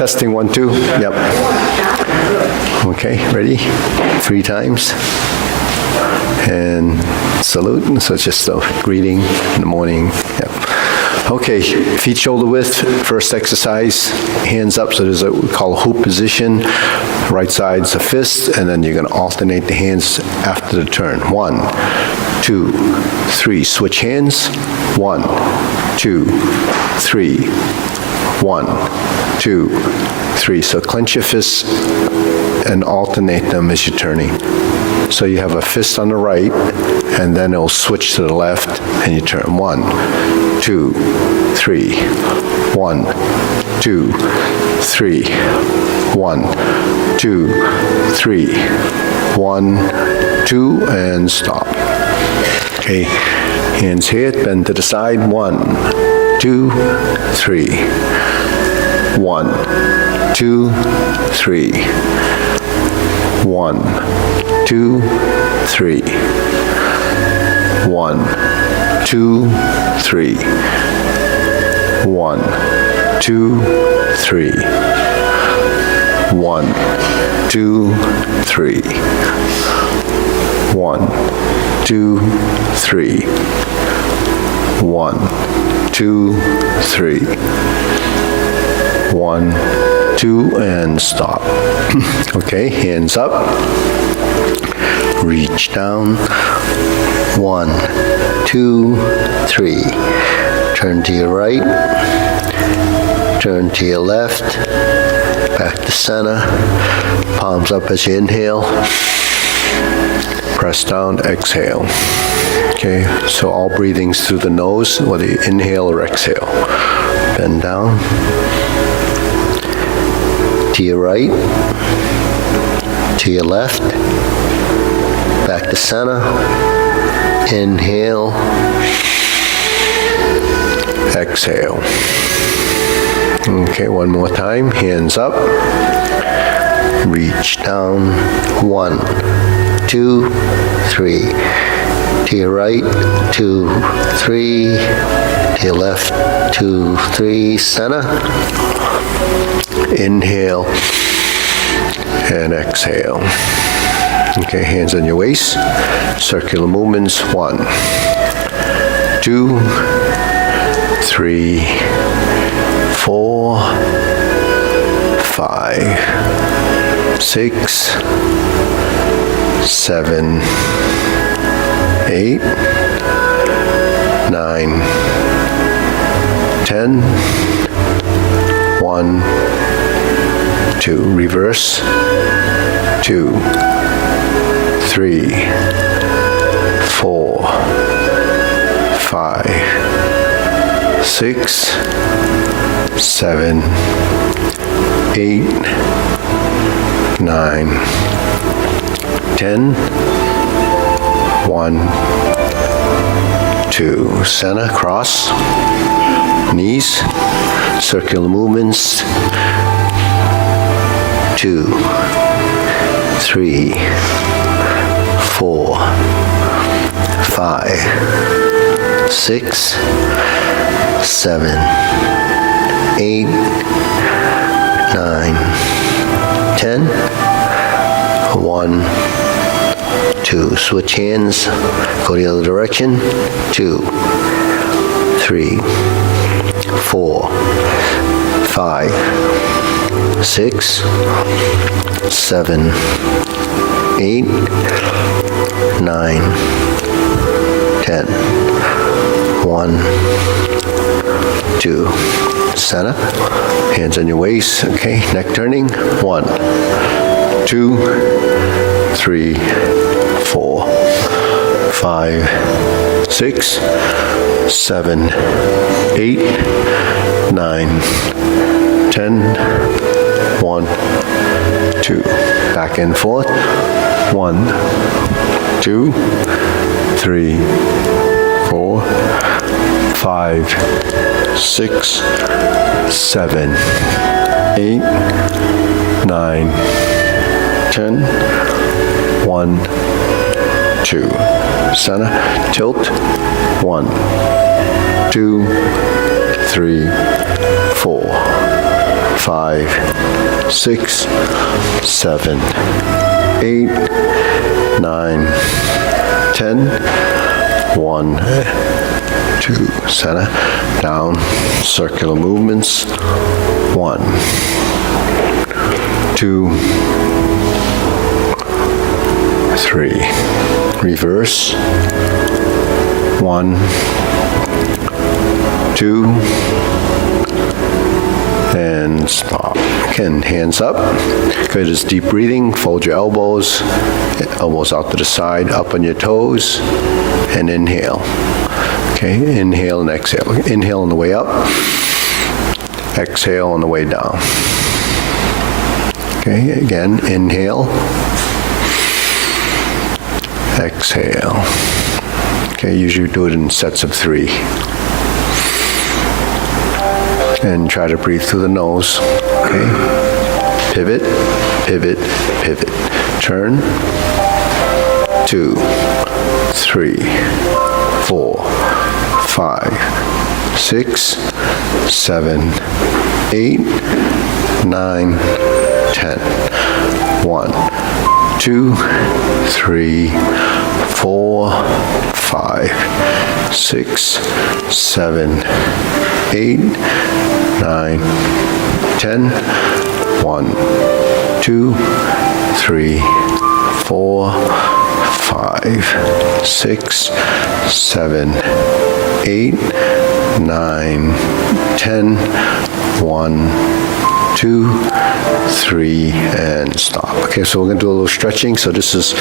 Testing 1, 2. Yep. Okay, ready? 3 times. And salute. So it's just a greeting in the morning. Yep. Okay, feet shoulder width. First exercise, hands up. So there's what we call a hoop position. Right side's a fist, and then you're going to alternate the hands after the turn. 1, 2, 3. Switch hands. 1, 2, 3. 1, 2, 3. So clench your fists and alternate them as you're turning. So you have a fist on the right, and then it'll switch to the left, and you turn. 1, 2, 3. 1, 2, 3. 1, 2, 3. 1, 2, and stop. Okay, hands here, bend to the side. 1, 2, 3. 1, 2, 3. 1, 2, 3. 1, 2, 3. 1, 2, 3. 1, 2, 3. 1, 2, 3. 1, 2, 3. 1, 2, and stop. Okay, hands up. Reach down. 1, 2, 3. Turn to your right. Turn to your left. Back to center. Palms up as you inhale. Press down, exhale. Okay, so all breathings through the nose, whether you inhale or exhale. Bend down. To your right. To your left. Back to center. Inhale. Exhale. Okay, one more time. Hands up. Reach down. 1, 2, 3. To your right. 2, 3. To your left. 2, 3. Center. Inhale. And exhale. Okay, hands on your waist. Circular movements. 1, 2, 3, 4, 5, 6, 7, 8, 9, 10, 1, 2. Reverse. 2, 3, 4, 5, 6, 7, 8, 9, 10, 1, 2. Center, cross, knees, circular movements. 2, 3, 4, 5, 6, 7, 8, 9, 10, 1, 2. Switch hands, go the other direction. 2, 3, 4, 5, 6, 7, 8, 9, 10. 1, 2. Center. Hands on your waist. Okay, neck turning. 1, 2, 3, 4, 5, 6, 7, 8, 9, 10. 1, 2. Back and forth. 1, 2, 3, 4, 5, 6, 7, 8, 9, 10. 1, 2. Center. Tilt. 1, 2, 3, 4, 5, 6, 7, 8, 9, 10. 1, 2, center, down, circular movements. 1, 2, 3. Reverse. 1, 2, and stop. Again, hands up. Good as deep breathing. Fold your elbows out to the side, up on your toes, and inhale. Okay, inhale and exhale. Inhale on the way up, exhale on the way down. Okay, again, inhale, exhale. Okay, usually do it in sets of 3. And try to breathe through the nose. Okay, pivot, pivot, pivot. Turn. 2, 3, 4, 5, 6, 7, 8, 9, 10. 1, 2, 3, 4, 5, 6, 7, 8, 9, 10. 1, 2, 3, 4, 5, 6, 7, 8, 9, 10. 1, 2, 3, and stop. Okay, so we're going to do a little stretching. So this is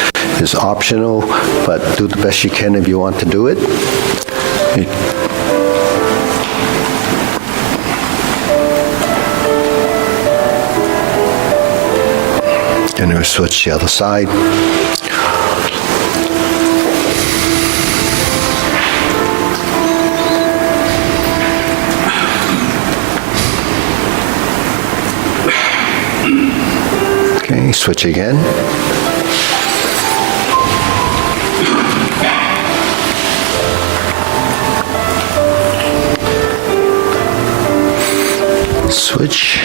optional, but do the best you can if you want to do it. And we'll switch the other side. Okay, switch again. Switch.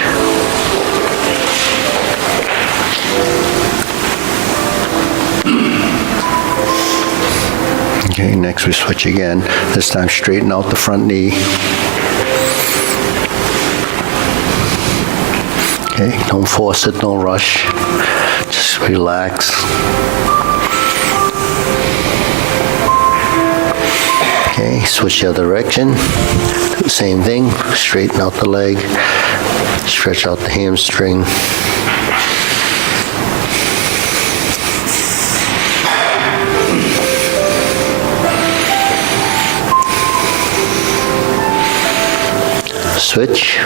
Okay, next we switch again. This time straighten out the front knee. Okay, don't force it, don't rush. Just relax. Okay, switch the other direction. Same thing, straighten out the leg, stretch out the hamstring. Switch.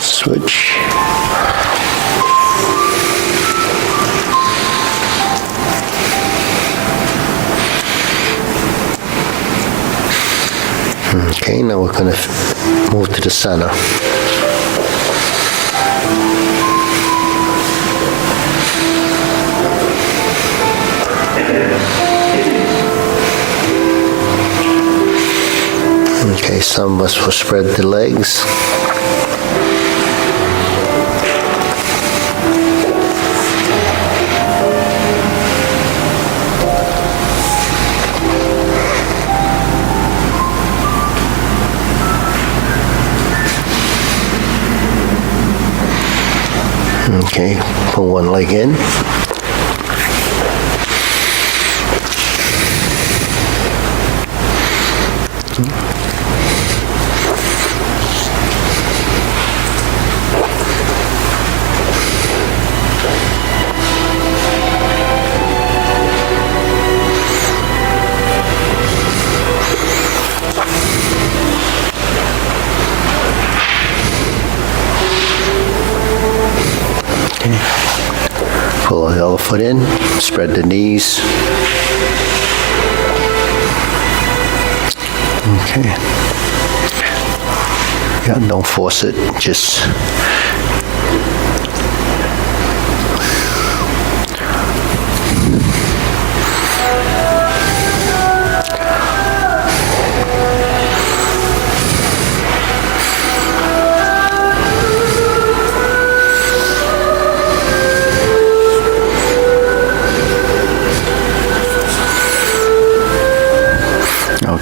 Switch. Okay, now we're going to move to the center. Okay, some of us will spread the legs. Okay, pull one leg in. Pull the other foot in, spread the knees. Okay. Yeah, don't force it, just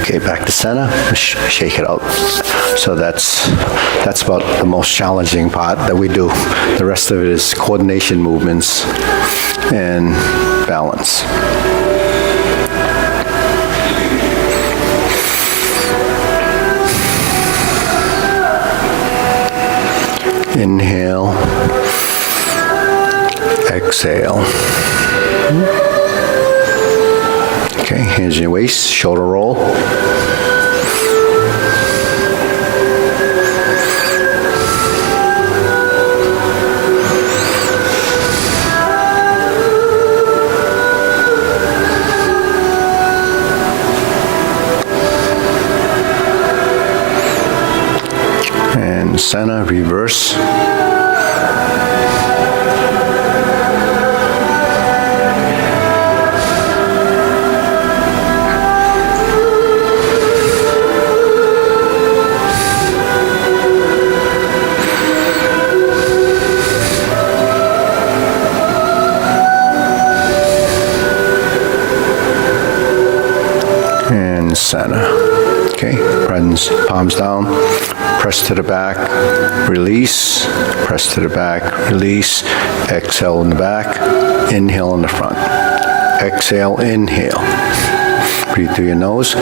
Okay, back to center. Shake it out. So that's about the most challenging part that we do. The rest of it is coordination movements and balance. Inhale, exhale. Okay, hands in your waist, shoulder roll. And center, reverse. And center. Okay, palms down, press to the back, release, press to the back, release, exhale in the back, inhale in the front. Exhale, inhale. Breathe through your nose.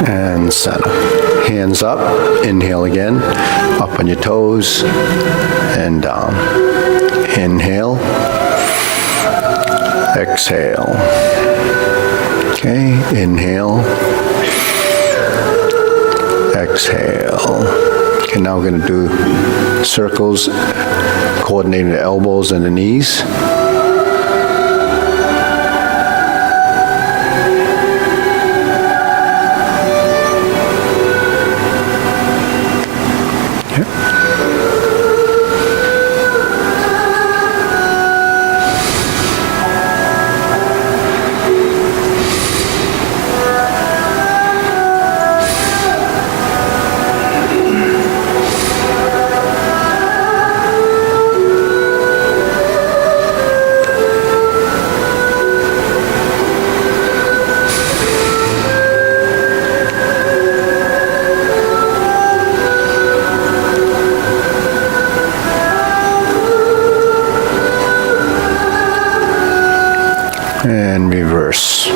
And center. Hands up, inhale again, up on your toes, and down. Inhale, exhale. Okay, inhale, exhale. Okay, now we're going to do circles, coordinating the elbows and the knees. And reverse.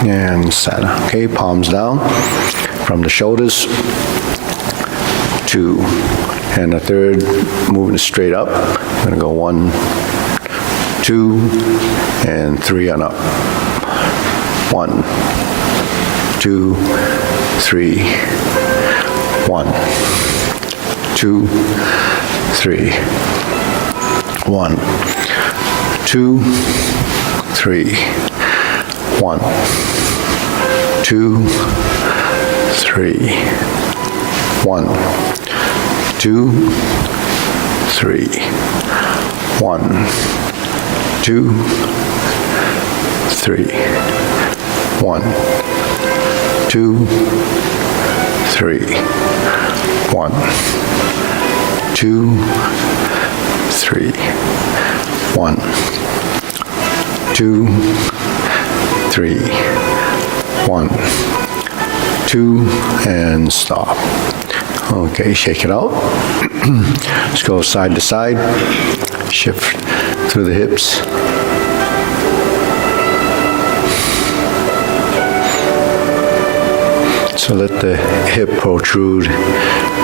And center. Okay, palms down from the shoulders. 2. And the third, moving straight up. I'm going to go 1, 2, and 3 on up. 1, 2, 3. 1, 2, 3. 1, 2, 3. 1, 2, 3. 1, 2, 3. 1, 2, 3. 1, 2, 3. 1, 2, 3. 1, 2, 3. 1, 2, and stop. Okay, shake it out. Let's go side to side. Shift through the hips. So let the hip protrude,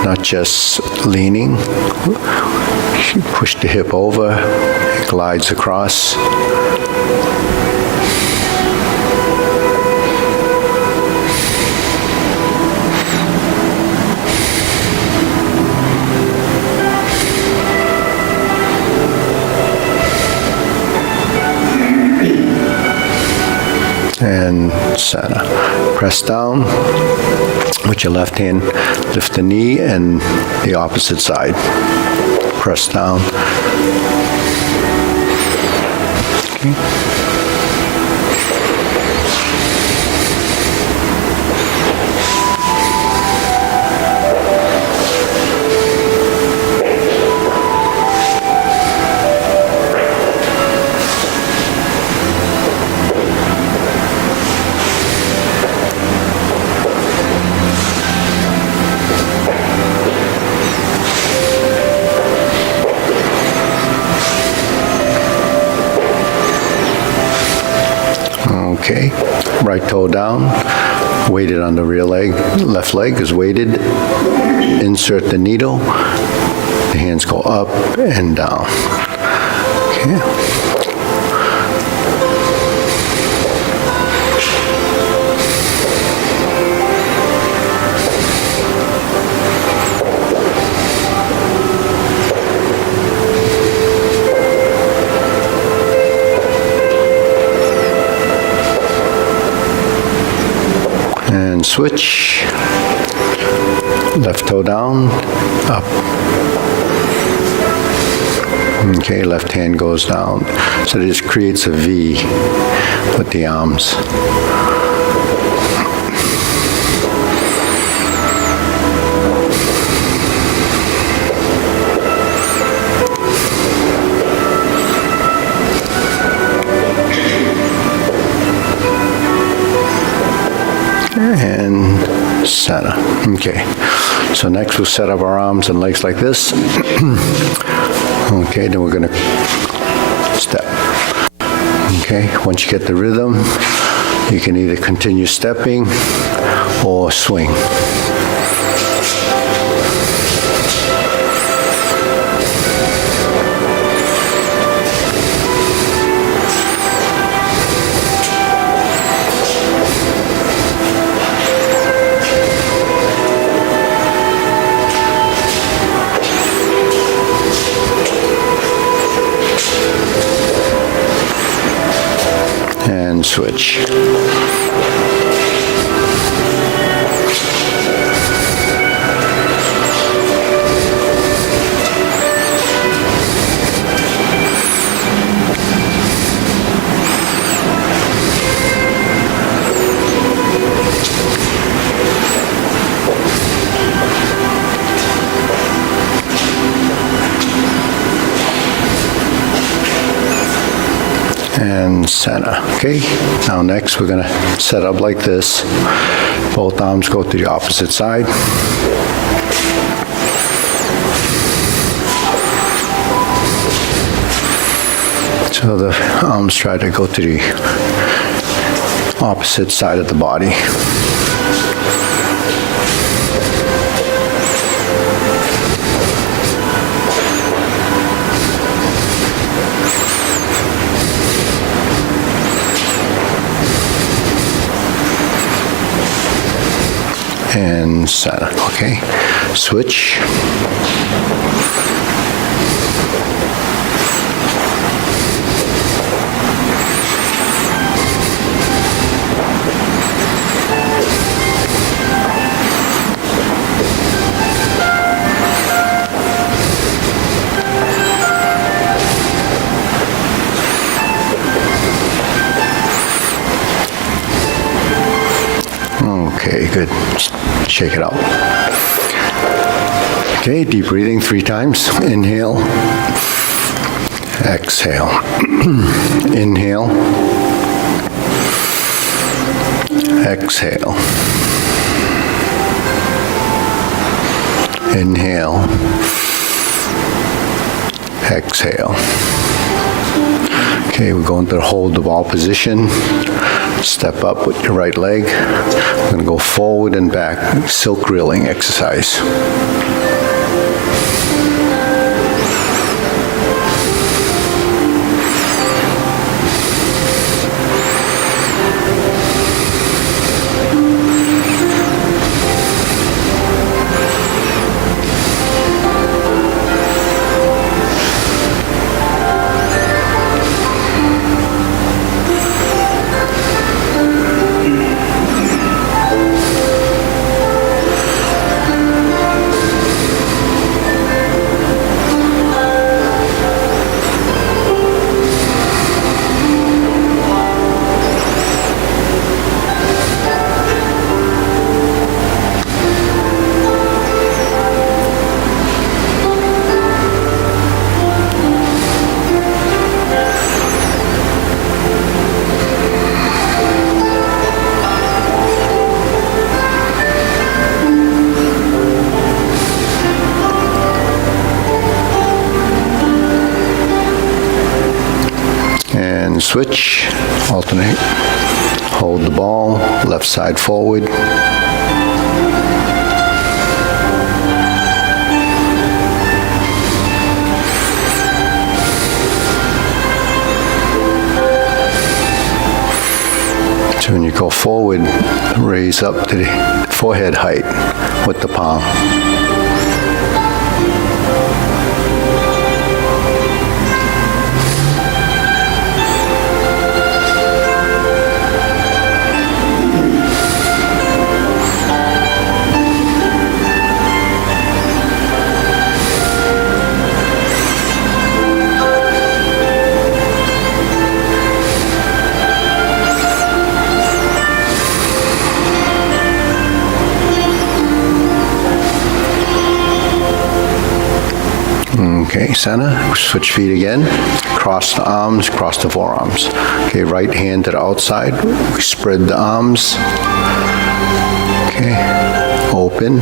not just leaning. Push the hip over, it glides across. And center. Press down with your left hand, lift the knee and the opposite side. Press down. Okay. Okay, right toe down, weighted on the rear leg, left leg is weighted. Insert the needle, the hands go up and down. Okay. And switch, left toe down, up. Okay, left hand goes down. So this creates a V with the arms. And center. Okay, so next we'll set up our arms and legs like this. Okay, then we're going to step. Okay, once you get the rhythm, you can either continue stepping or swing. And switch. And center. Okay, now next we're going to set up like this. Both arms go to the opposite side. So the arms try to go to the opposite side of the body. And center. Okay, switch. Good. Shake it out. Okay, deep breathing 3 times. Inhale. Exhale. Inhale. Exhale. Inhale. Exhale. Okay, we're going to hold the ball position. Step up with your right leg. We're going to go forward and back, silk reeling exercise. And switch, alternate. Hold the ball, left side forward. So when you go forward, raise up to the forehead height with the palm. Okay, center, switch feet again. Cross the arms, cross the forearms. Okay, right hand to the outside. We spread the arms. Okay, open.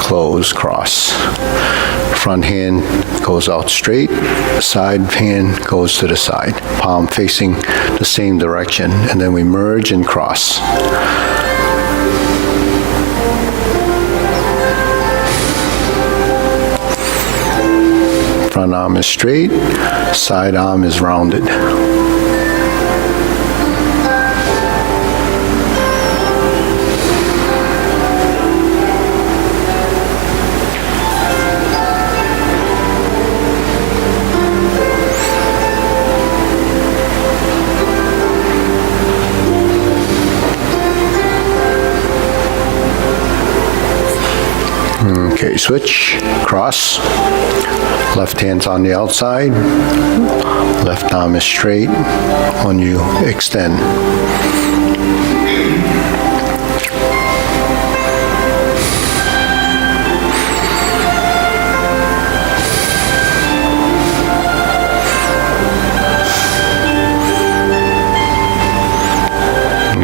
Close, cross. Front hand goes out straight. Side hand goes to the side. Palm facing the same direction. And then we merge and cross. Front arm is straight, side arm is rounded. Okay, switch, cross. Left hand's on the outside. Left arm is straight when you extend.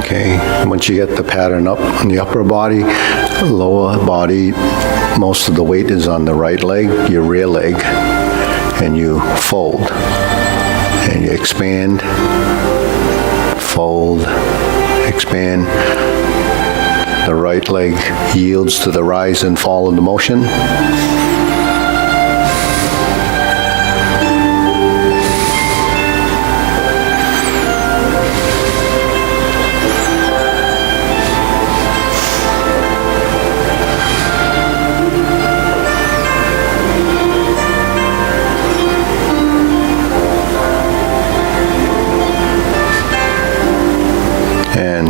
Okay, once you get the pattern up on the upper body, lower body, most of the weight is on the right leg, your rear leg, and you fold. And you expand, fold, expand. The right leg yields to the rise and fall of the motion.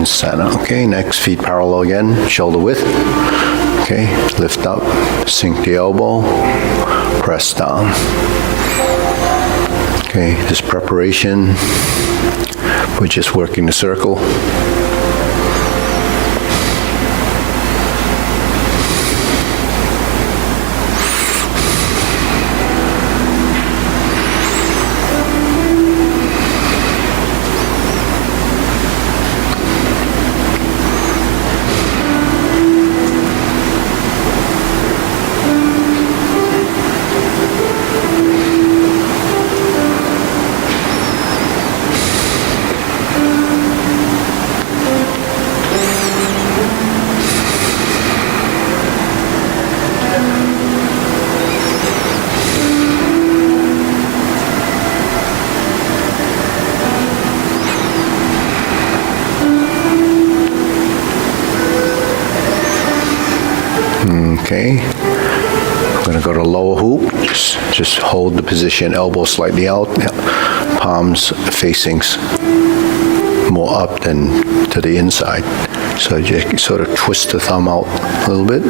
Center. Okay, next, feet parallel again, shoulder width. Okay, lift up, sink the elbow, press down. Okay, this preparation, we're just working the circle. Okay. I'm going to go to lower hoop. Just hold the position, elbow slightly out, palms facing more up than to the inside. So just sort of twist the thumb out a little bit.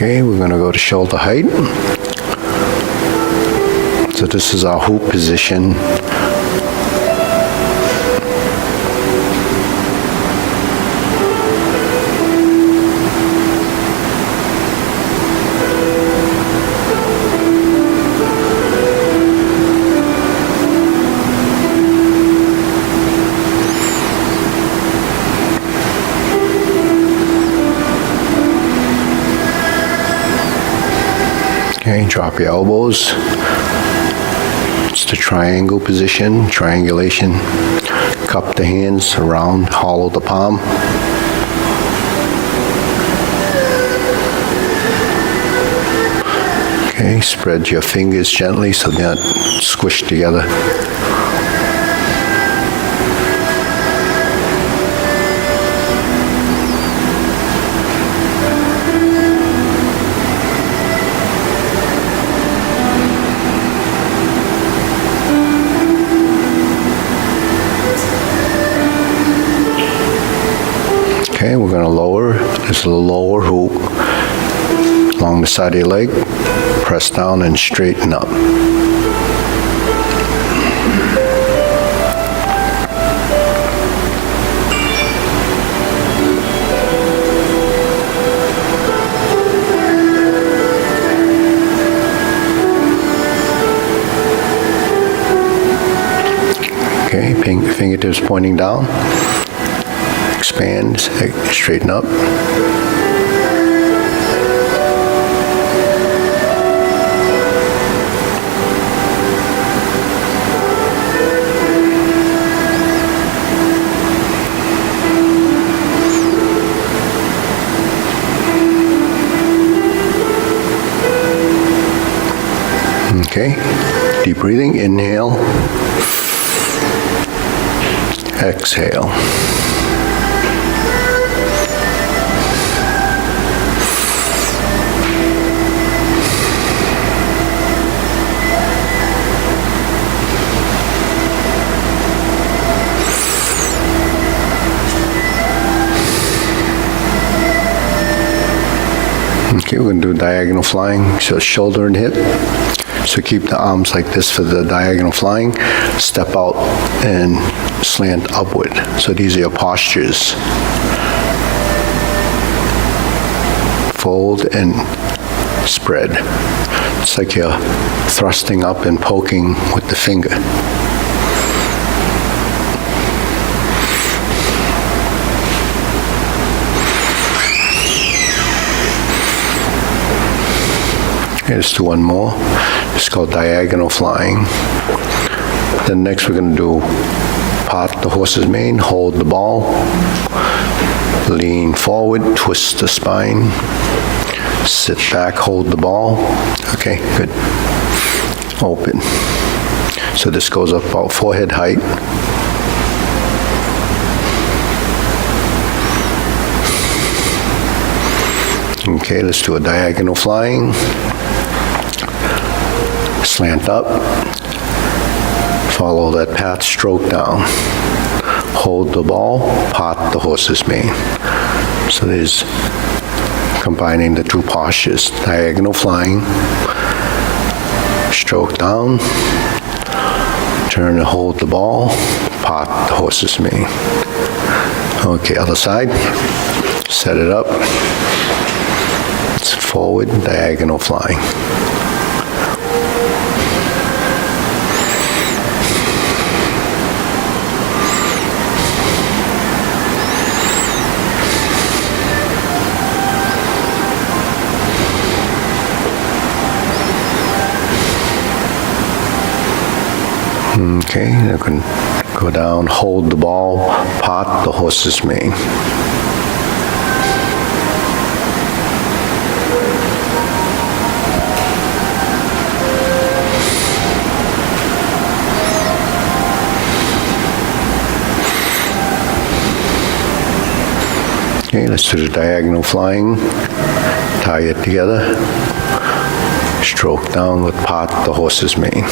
Okay, we're going to go to shoulder height. So this is our hoop position. Okay, drop your elbows. It's the triangle position, triangulation. Cup the hands around, hollow the palm. Okay, spread your fingers gently so they're not squished together. Okay, we're going to lower. This is a lower hoop along the side of your leg. Press down and straighten up. Okay, fingertips pointing down. Expand, straighten up. Okay, deep breathing, inhale, exhale. Okay, we're going to do diagonal flying, so shoulder and hip. So keep the arms like this for the diagonal flying. Step out and slant upward. So these are your postures. Fold and spread. It's like you're thrusting up and poking with the finger. Okay, let's do one more. It's called diagonal flying. Then next we're going to do part the horse's mane, hold the ball, lean forward, twist the spine, sit back, hold the ball. Okay, good. Open. So this goes up about forehead height. Okay, let's do a diagonal flying. Slant up, follow that path, stroke down, hold the ball, part the horse's mane. So there's combining the two postures, diagonal flying, stroke down, turn and hold the ball, part the horse's mane. Okay, other side, set it up, it's forward, diagonal flying. Okay, you can Go down, hold the ball, part the horse's mane. Okay, let's do the diagonal flying. Tie it together. Stroke down with part the horse's mane.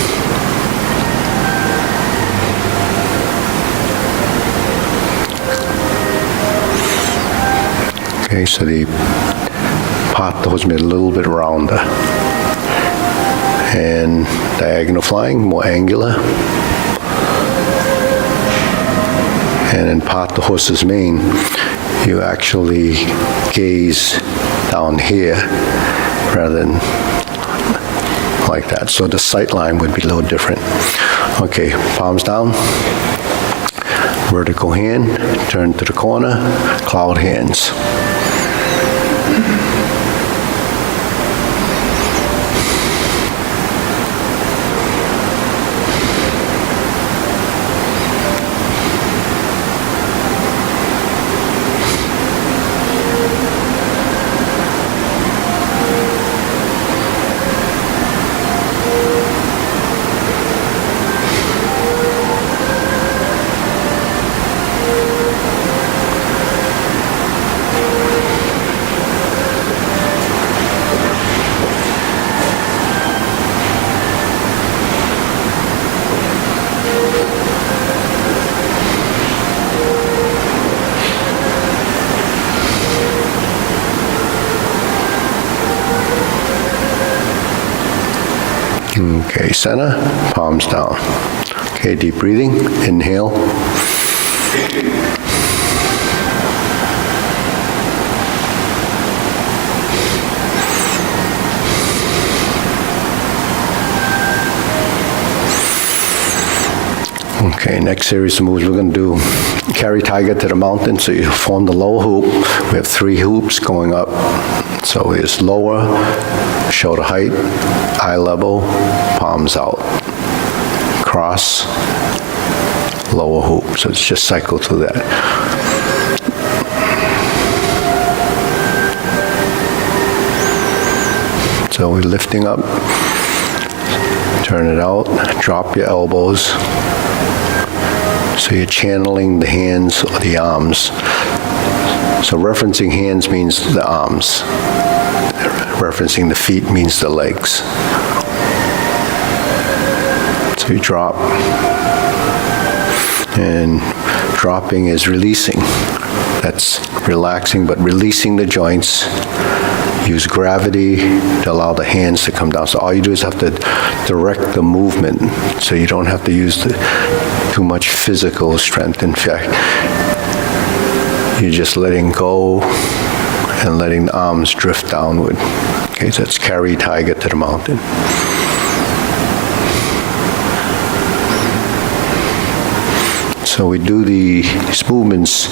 Okay, so the part the horse's mane a little bit rounder. And diagonal flying, more angular. And in part the horse's mane, you actually gaze down here rather than like that. So the sight line would be a little different. Okay, palms down, vertical hand, turn to the corner, cloud hands. Okay, center, palms down. Okay, deep breathing, inhale. Okay, next series of moves we're going to do carry tiger to the mountain. So you form the lower hoop. We have 3 hoops going up. So it's lower, shoulder height, eye level, palms out. Cross, lower hoop. So it's just cycle through that. So we're lifting up, turn it out, drop your elbows. So you're channeling the hands or the arms. So referencing hands means the arms. Referencing the feet means the legs. So you drop. And dropping is releasing. That's relaxing, but releasing the joints. Use gravity to allow the hands to come down. So all you do is have to direct the movement, so you don't have to use too much physical strength. In fact, you're just letting go and letting the arms drift downward. Okay, so that's carry tiger to the mountain. So we do these movements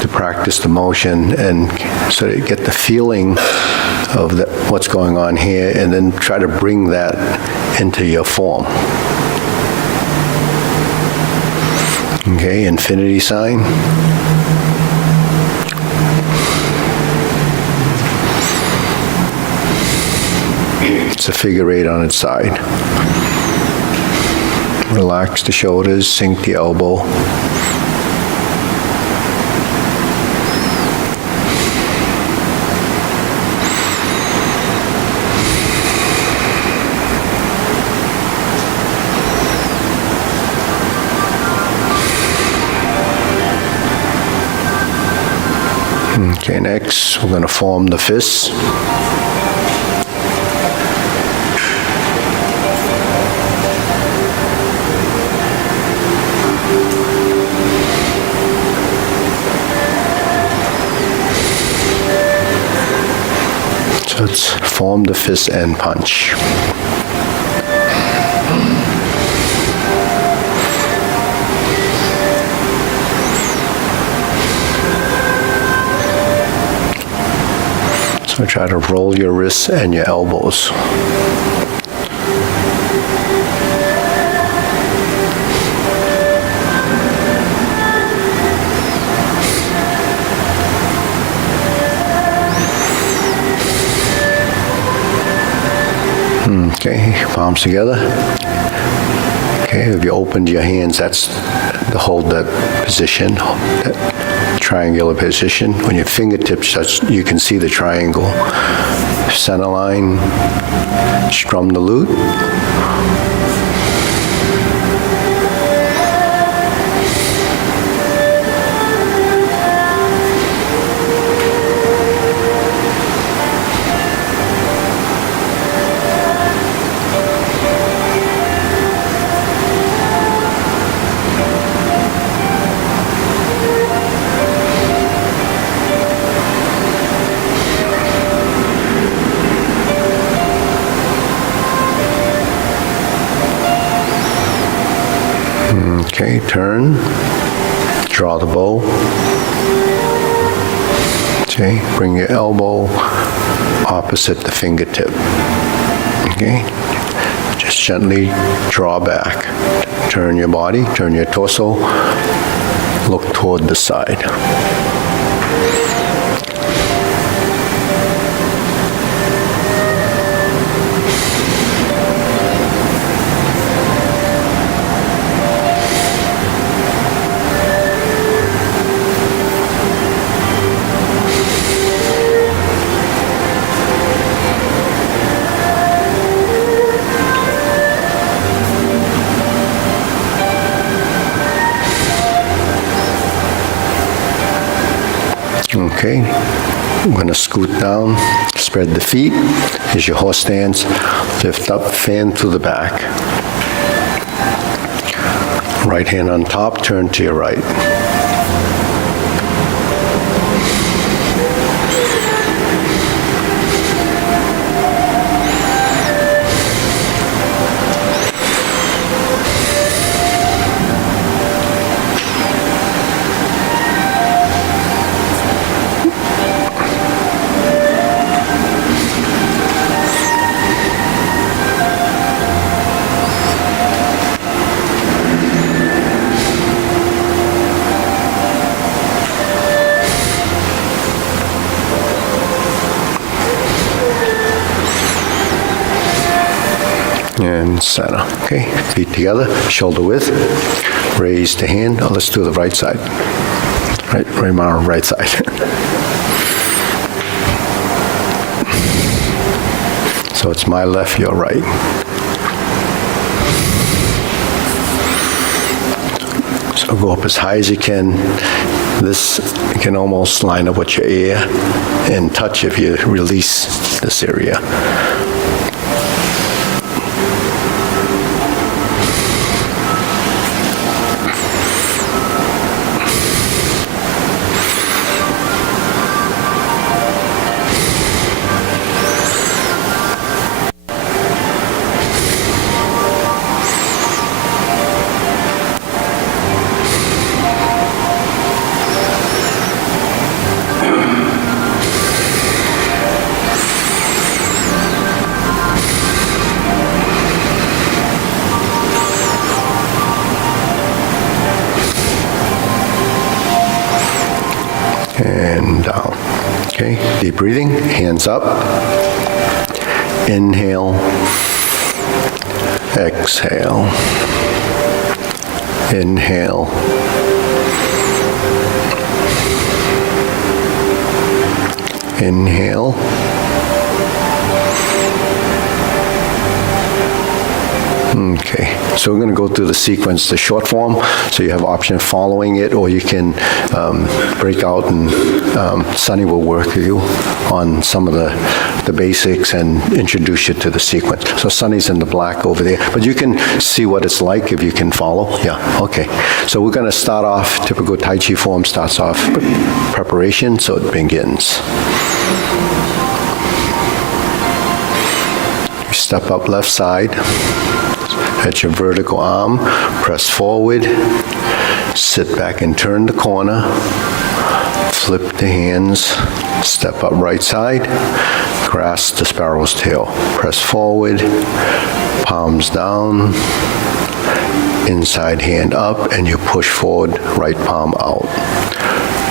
to practice the motion and so that you get the feeling of what's going on here, and then try to bring that into your form. Okay, infinity sign. It's a figure 8 on its side. Relax the shoulders, sink the elbow. Okay, next we're going to form the fists. So let's form the fist and punch. So try to roll your wrists and your elbows. Okay, palms together. Okay, if you opened your hands, that's to hold that position, that triangular position. When your fingertips touch, you can see the triangle. Center line, strum the lute. Okay, turn, draw the bow. Okay, bring your elbow opposite the fingertip. Okay, just gently draw back. Turn your body, turn your torso, look toward the side. Okay, I'm going to scoot down, spread the feet. Here's your horse stance. Lift up, fan to the back. Right hand on top, turn to your right. And center. Okay, feet together, shoulder width. Raise the hand. Oh, let's do the right side. Right arm, right side. So it's my left, your right. So go up as high as you can. This can almost line up with your ear and touch if you release this area. And down. Okay, deep breathing, hands up. Inhale, exhale. Inhale. Inhale. Okay, so we're going to go through the sequence, the short form, so you have option of following it, or you can break out and Sunny will work with you on some of the basics and introduce you to the sequence. So Sunny's in the black over there, but you can see what it's like if you can follow. Yeah, okay. So we're going to start off, typical Tai Chi form starts off preparation, so it begins. You step up left side. At your vertical arm, press forward, sit back and turn the corner, flip the hands, step up right side, grasp the sparrow's tail, press forward, palms down, inside hand up, and you push forward, right palm out.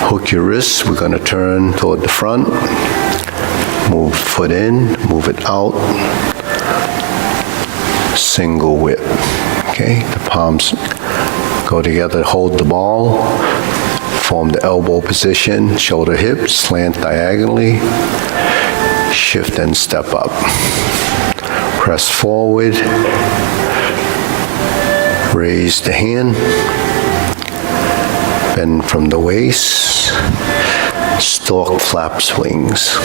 Hook your wrists, we're going to turn toward the front, move foot in, move it out, single whip. Okay, the palms go together, hold the ball, form the elbow position, shoulder hips, slant diagonally, shift and step up. Press forward, raise the hand, bend from the waist, stalk flaps wings.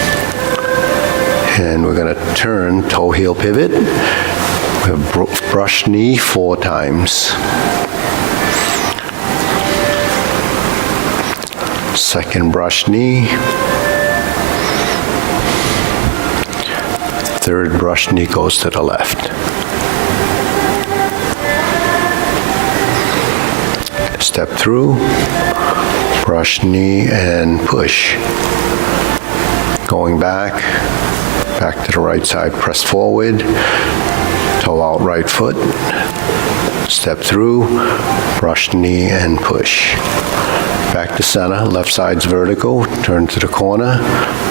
And we're going to turn toe heel pivot. We have brush knee 4 times. Second brush knee. Third brush knee goes to the left. Step through, brush knee and push. Going back to the right side, press forward, toe out right foot, step through, brush knee and push. Back to center, left side's vertical, turn to the corner,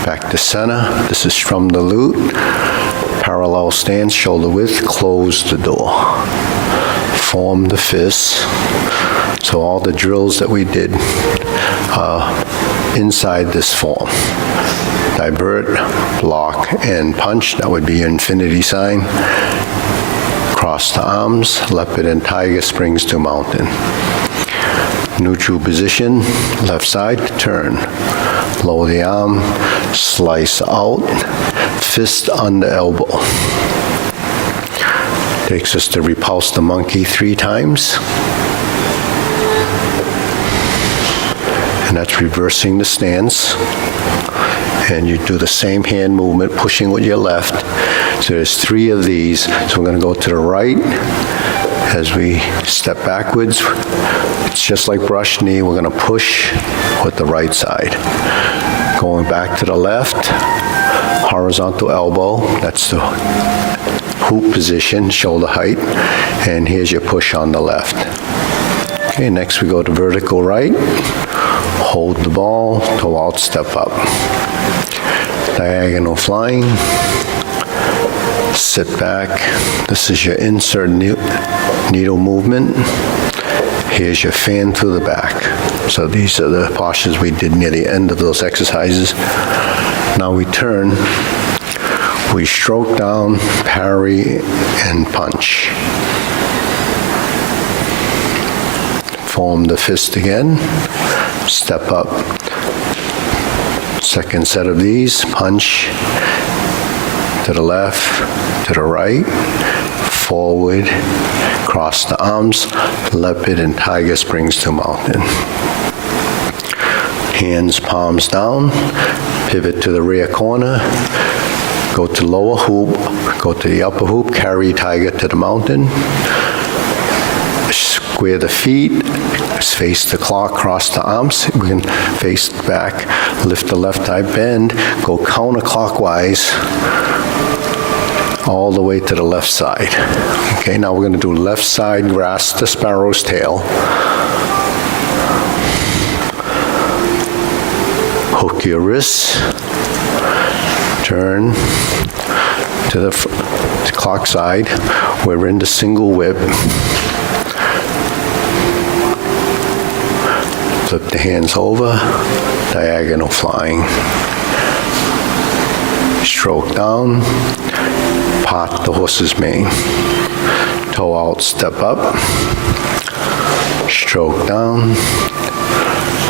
back to center. This is from the loot. Parallel stance, shoulder width, close the door. Form the fists. So all the drills that we did inside this form. Divert, block, and punch. That would be your infinity sign. Cross the arms, leopard and tiger, springs to mountain. Neutral position, left side, turn. Lower the arm, slice out, fist under elbow. Takes us to repulse the monkey 3 times. And that's reversing the stance. And you do the same hand movement, pushing with your left. So there's 3 of these. So we're going to go to the right as we step backwards. It's just like brush knee. We're going to push with the right side. Going back to the left, horizontal elbow. That's the hoop position, shoulder height. And here's your push on the left. Okay, next we go to vertical right. Hold the ball, toe out, step up. Diagonal flying. Sit back. This is your insert needle movement. Here's your fan through the back. So these are the postures we did near the end of those exercises. Now we turn. We stroke down, parry, and punch. Form the fist again. Step up. Second set of these, punch to the left, to the right, forward, cross the arms, leopard and tiger, springs to mountain. Hands, palms down, pivot to the rear corner, go to lower hoop, go to the upper hoop, carry tiger to the mountain, square the feet, face the clock, cross the arms. We can face back, lift the left thigh, bend, go counterclockwise all the way to the left side. Okay, now we're going to do left side, grasp the sparrow's tail. Hook your wrists, turn to the clock side. We're in the single whip. Flip the hands over, diagonal flying. Stroke down, part the horse's mane. Toe out, step up, stroke down,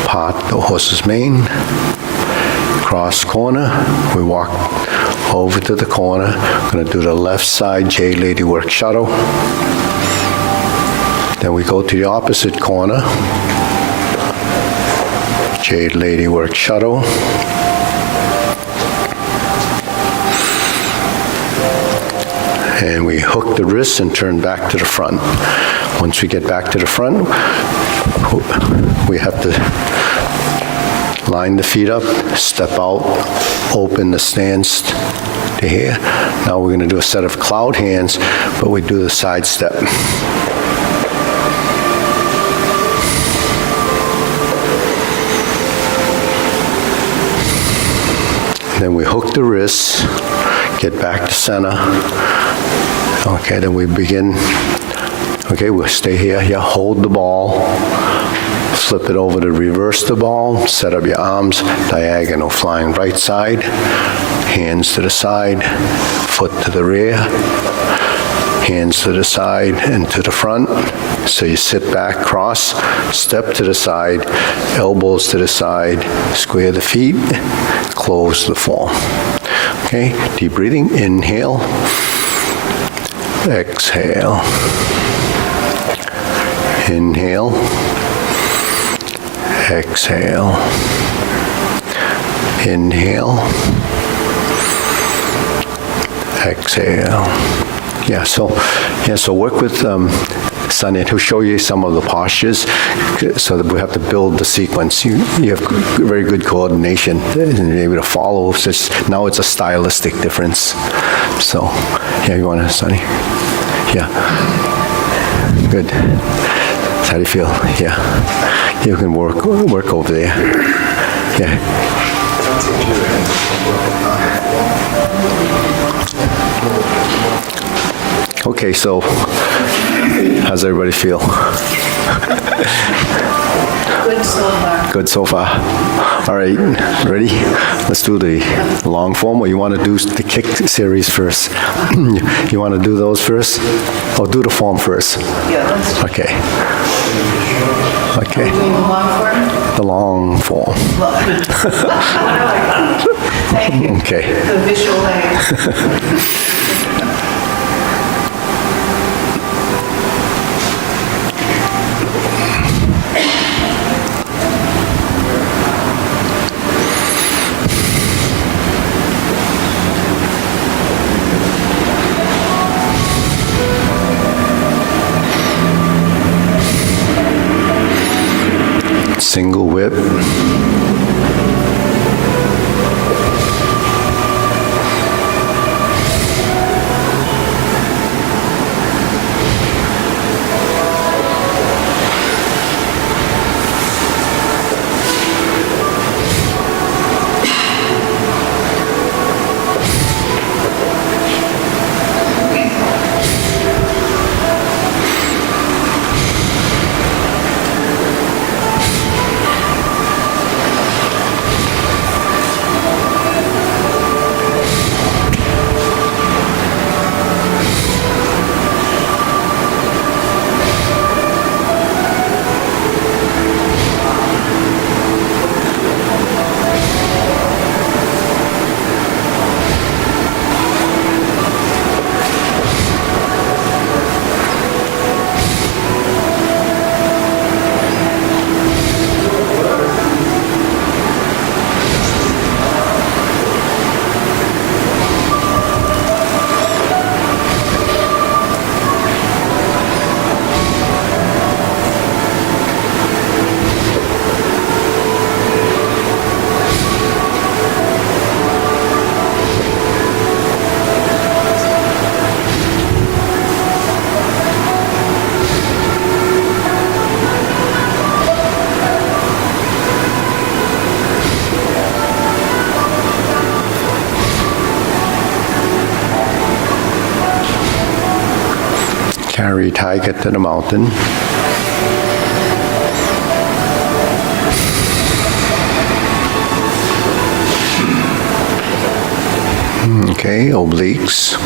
part the horse's mane. Cross corner, we walk over to the corner. We're going to do the left side J Lady Work Shuttle. Then we go to the opposite corner. Jade Lady Work Shuttle. And we hook the wrists and turn back to the front. Once we get back to the front, we have to line the feet up, step out, open the stance to here. Now we're going to do a set of cloud hands, but we do the side step. Then we hook the wrists, get back to center, Okay, then we begin. Okay, we'll stay here. Yeah, hold the ball. Flip it over to reverse the ball. Set up your arms, diagonal, flying right side. Hands to the side, foot to the rear. Hands to the side and to the front. So you sit back, cross, step to the side, elbows to the side, square the feet, close the form. Okay, deep breathing. Inhale. Exhale. Inhale. Exhale. Inhale. Exhale. So work with Sunny, and he'll show you some of the postures so that we have to build the sequence. You have very good coordination and you're able to follow. Now it's a stylistic difference. So, yeah, you want to, Sunny? Yeah. Good. How do you feel? Yeah. You can work over there. Yeah. Okay, so how's everybody feel? Good so far. Good so far. All right, ready? Let's do the long form, or you want to do the kick series first? You want to do those first? Or do the form first? Yeah, let's do Okay. Okay. the long form. The long form. Thank you. Okay. The visual aid. Single whip. Carry tiger to the mountain. Okay, obliques.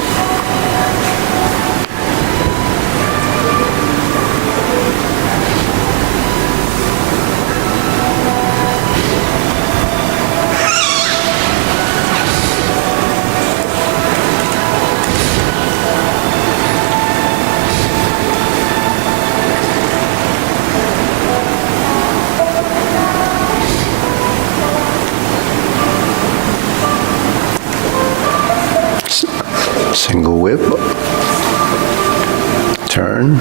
Single whip, turn.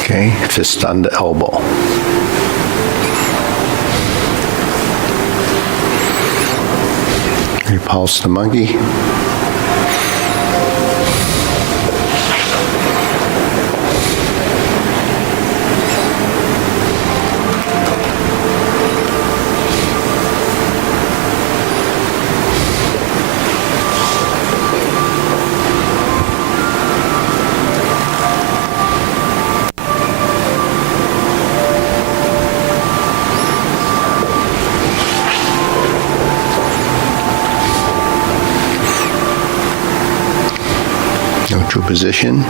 Okay, fist on the elbow. Repulse the monkey. neutral position.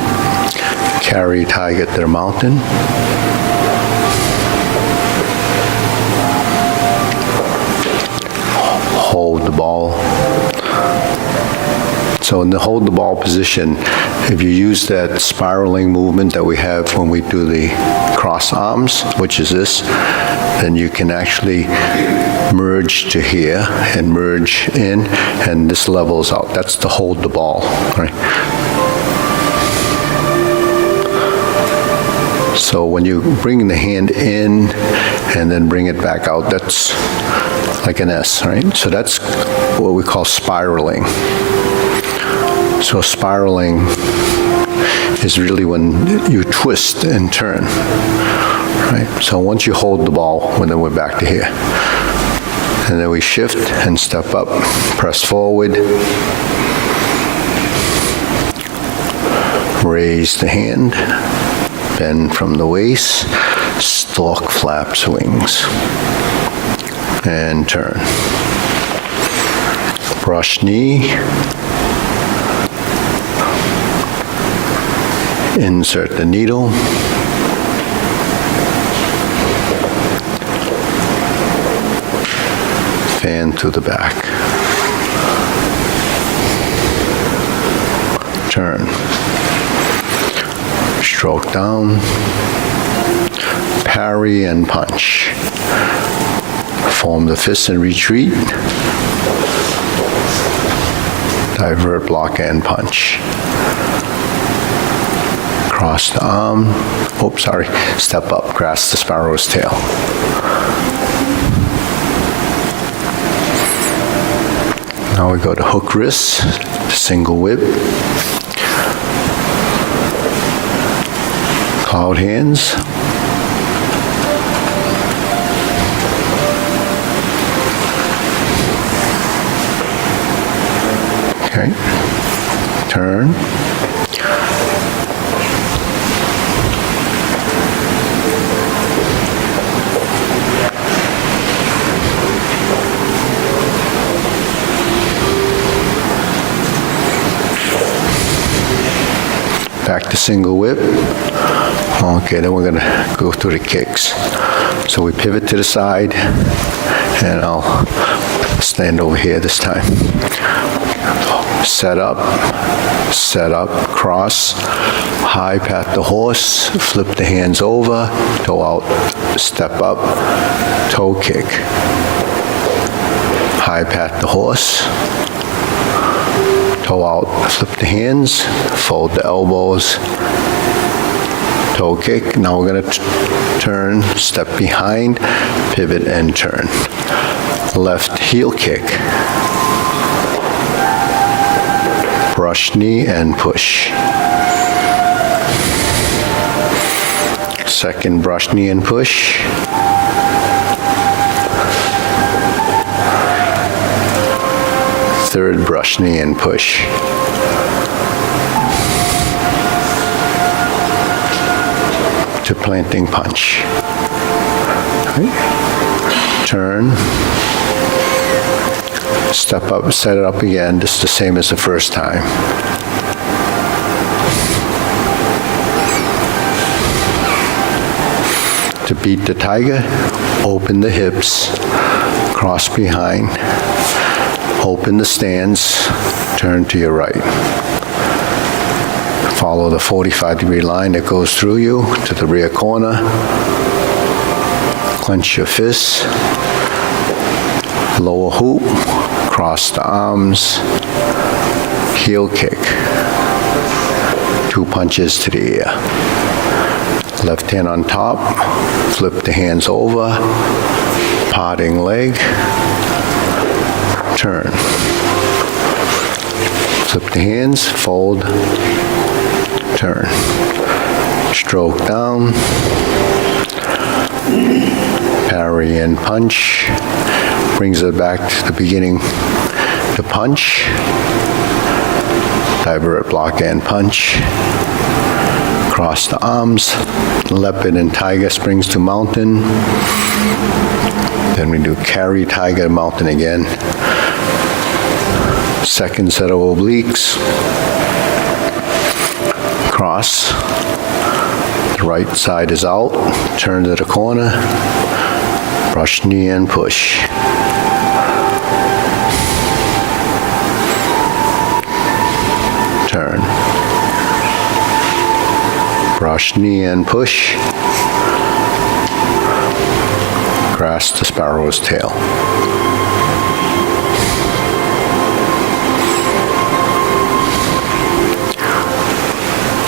Carry tiger to the mountain. Hold the ball. So in the hold the ball position, if you use that spiraling movement that we have when we do the cross arms, which is this, then you can actually merge to here and merge in, and this levels out. That's to hold the ball, right? So when you bring the hand in and then bring it back out, that's like an S, right? So that's what we call spiraling. So spiraling is really when you twist and turn, right? So once you hold the ball, well, then we're back to here. And then we shift and step up, press forward, raise the hand, bend from the waist, stalk flaps wings, and turn. Brush knee, insert the needle, fan to the back, turn, stroke down, parry and punch, form the fist and retreat, divert, block and punch. Cross the arm, step up, grasp the sparrow's tail. Now we go to hook wrist, single whip, cloud hands, okay, turn, back to single whip. Okay, then we're gonna go through the kicks. So we pivot to the side, and I'll stand over here this time. Set up, cross, high pat the horse, flip the hands over, toe out, step up, toe kick. High pat the horse, toe out, flip the hands, fold the elbows, toe kick. Now we're going to turn, step behind, pivot and turn. Left heel kick. Brush knee and push. Second brush knee and push. Third brush knee and push. To planting punch. Okay. Turn. Step up, set it up again, just the same as the first time. To beat the tiger, open the hips, cross behind, open the stance, turn to your right. Follow the 45-degree line that goes through you to the rear corner. Clench your fists. Lower hoop, cross the arms, heel kick. 2 punches to the ear. Left hand on top, flip the hands over, parting leg, turn. Flip the hands, fold, turn. Stroke down, parry and punch. Brings it back to the beginning to punch. Divert, block and punch. Cross the arms. Leopard and tiger springs to mountain. Then we do carry tiger mountain again. Second set of obliques. cross. The right side is out, turn to the corner, brush knee and push. Turn. Brush knee and push. Grasp the sparrow's tail.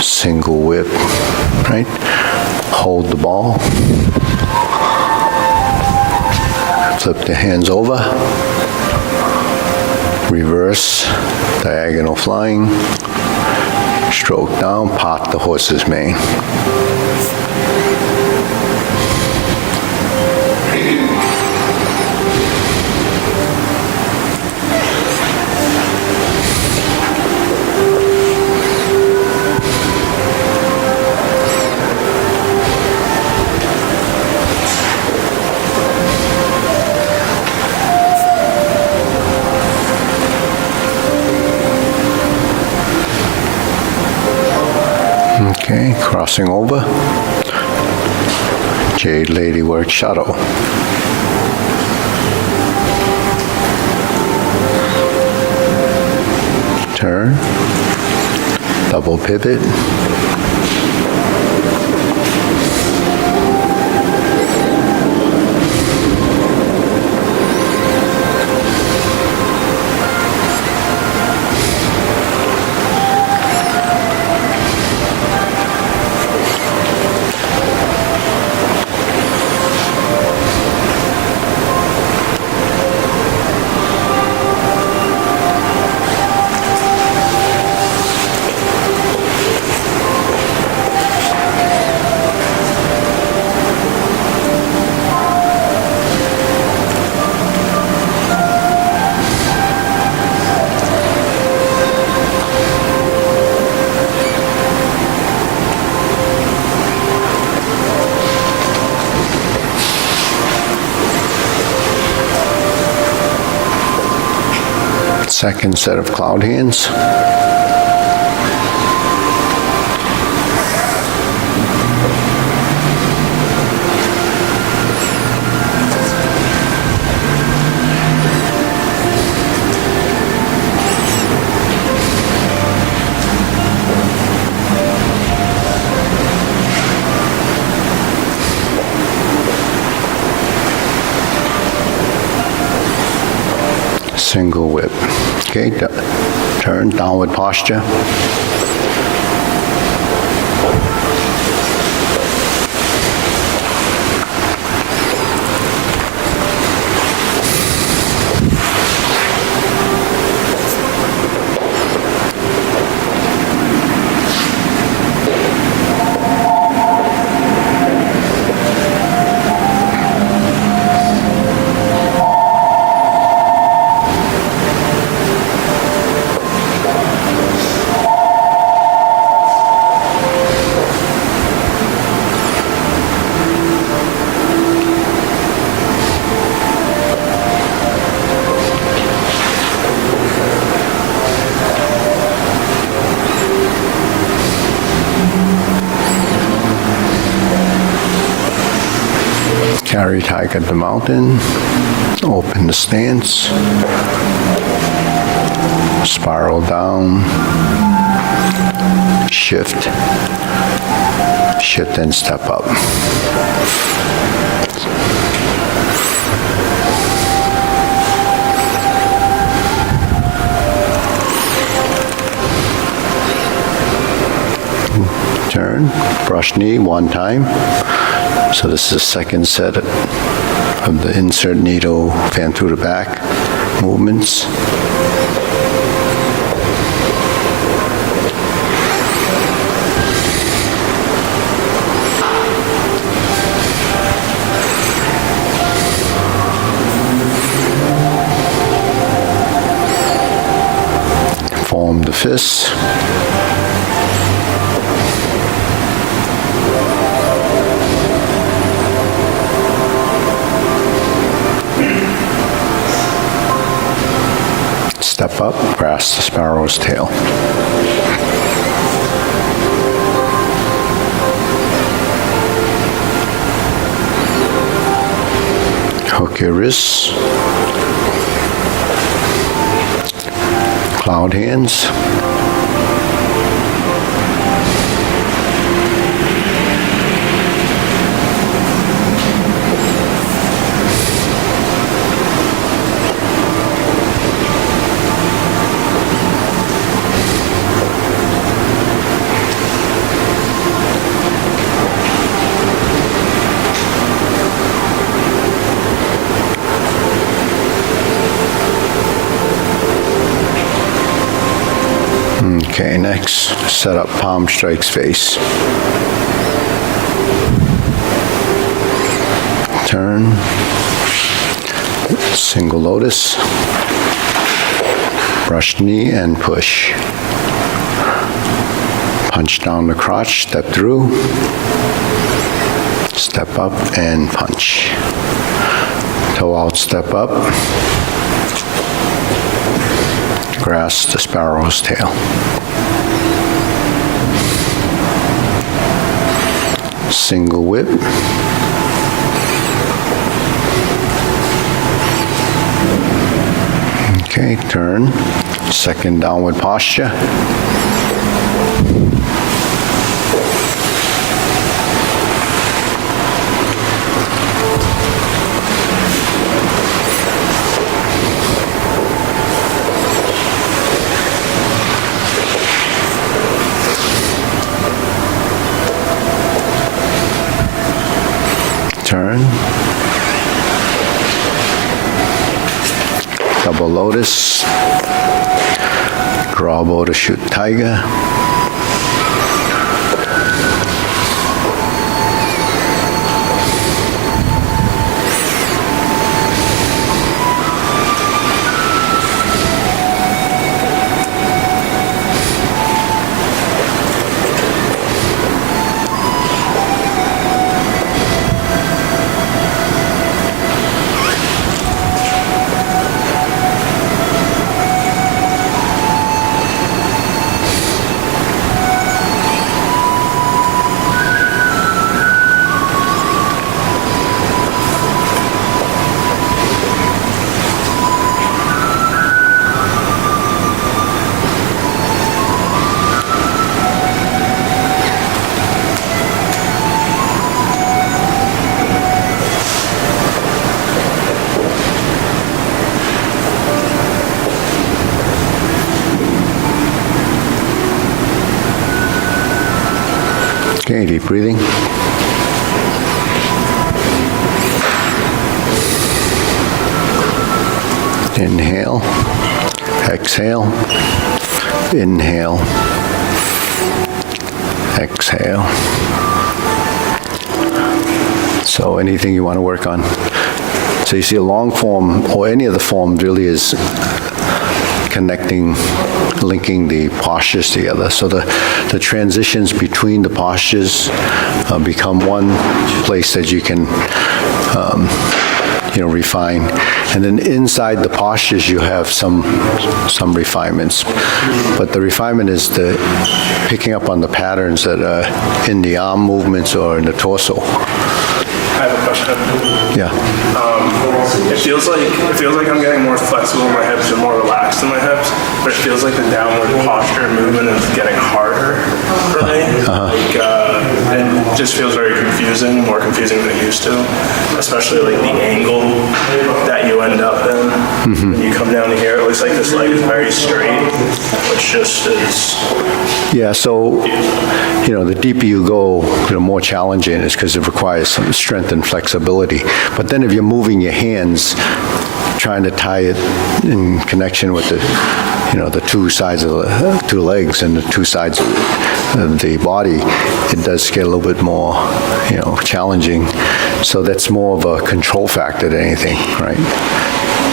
Single whip, right? Hold the ball. Flip the hands over. Reverse, diagonal flying. Stroke down, part the horse's mane. Okay, crossing over. Jade Lady Work Shuttle. Turn. Double pivot. Second set of cloud hands. Single whip. Okay, turn, downward posture. Carry tiger to mountain, open the stance, spiral down, shift, shift and step up. Turn, brush knee one time. So this is the second set of the insert needle, fan through the back movements. Form the fists. Step up, grasp the sparrow's tail. Lock your wrists. Cloud hands. Okay, next, set up palm strikes face. Turn. Single lotus. Brush knee and push. Punch down the crotch, step through. Step up and punch. Toe out, step up. Grasp the sparrow's tail. Single whip. Okay, turn. Second downward posture. Turn. Double lotus. Draw bow to shoot tiger. Okay, deep breathing. Inhale, exhale, inhale, exhale. So anything you want to work on. So you see a long form, or any of the forms really is connecting, linking the postures together. So the transitions between the postures become one place that you can refine. And then inside the postures, you have some refinements. But the refinement is the picking up on the patterns that are in the arm movements or in the torso. I have a question. Yeah. It feels like I'm getting more flexible in my hips and more relaxed in my hips, but it feels like the downward posture movement is getting harder for me. It just feels very confusing, more confusing than it used to, especially like the angle that you end up in. When you come down to here, it looks like this leg is very straight, which just is... Yeah, so, the deeper you go, the more challenging it is because it requires some strength and flexibility. But then if you're moving your hands, trying to tie it in connection with the two sides of the two legs and the two sides of the body, it does get a little bit more, challenging. So that's more of a control factor than anything, right?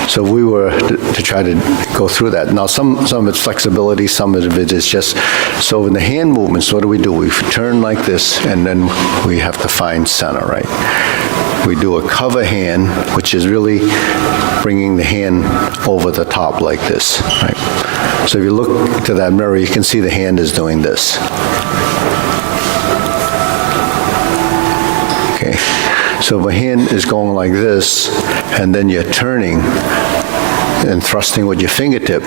So we were to try to go through that. Now, some of it's flexibility, some of it is just, so in the hand movements, what do? We turn like this, and then we have to find center, right? We do a cover hand, which is really bringing the hand over the top like this, right? So if you look to that mirror, you can see the hand is doing this. Okay. So if a hand is going like this, and then you're turning and thrusting with your fingertip,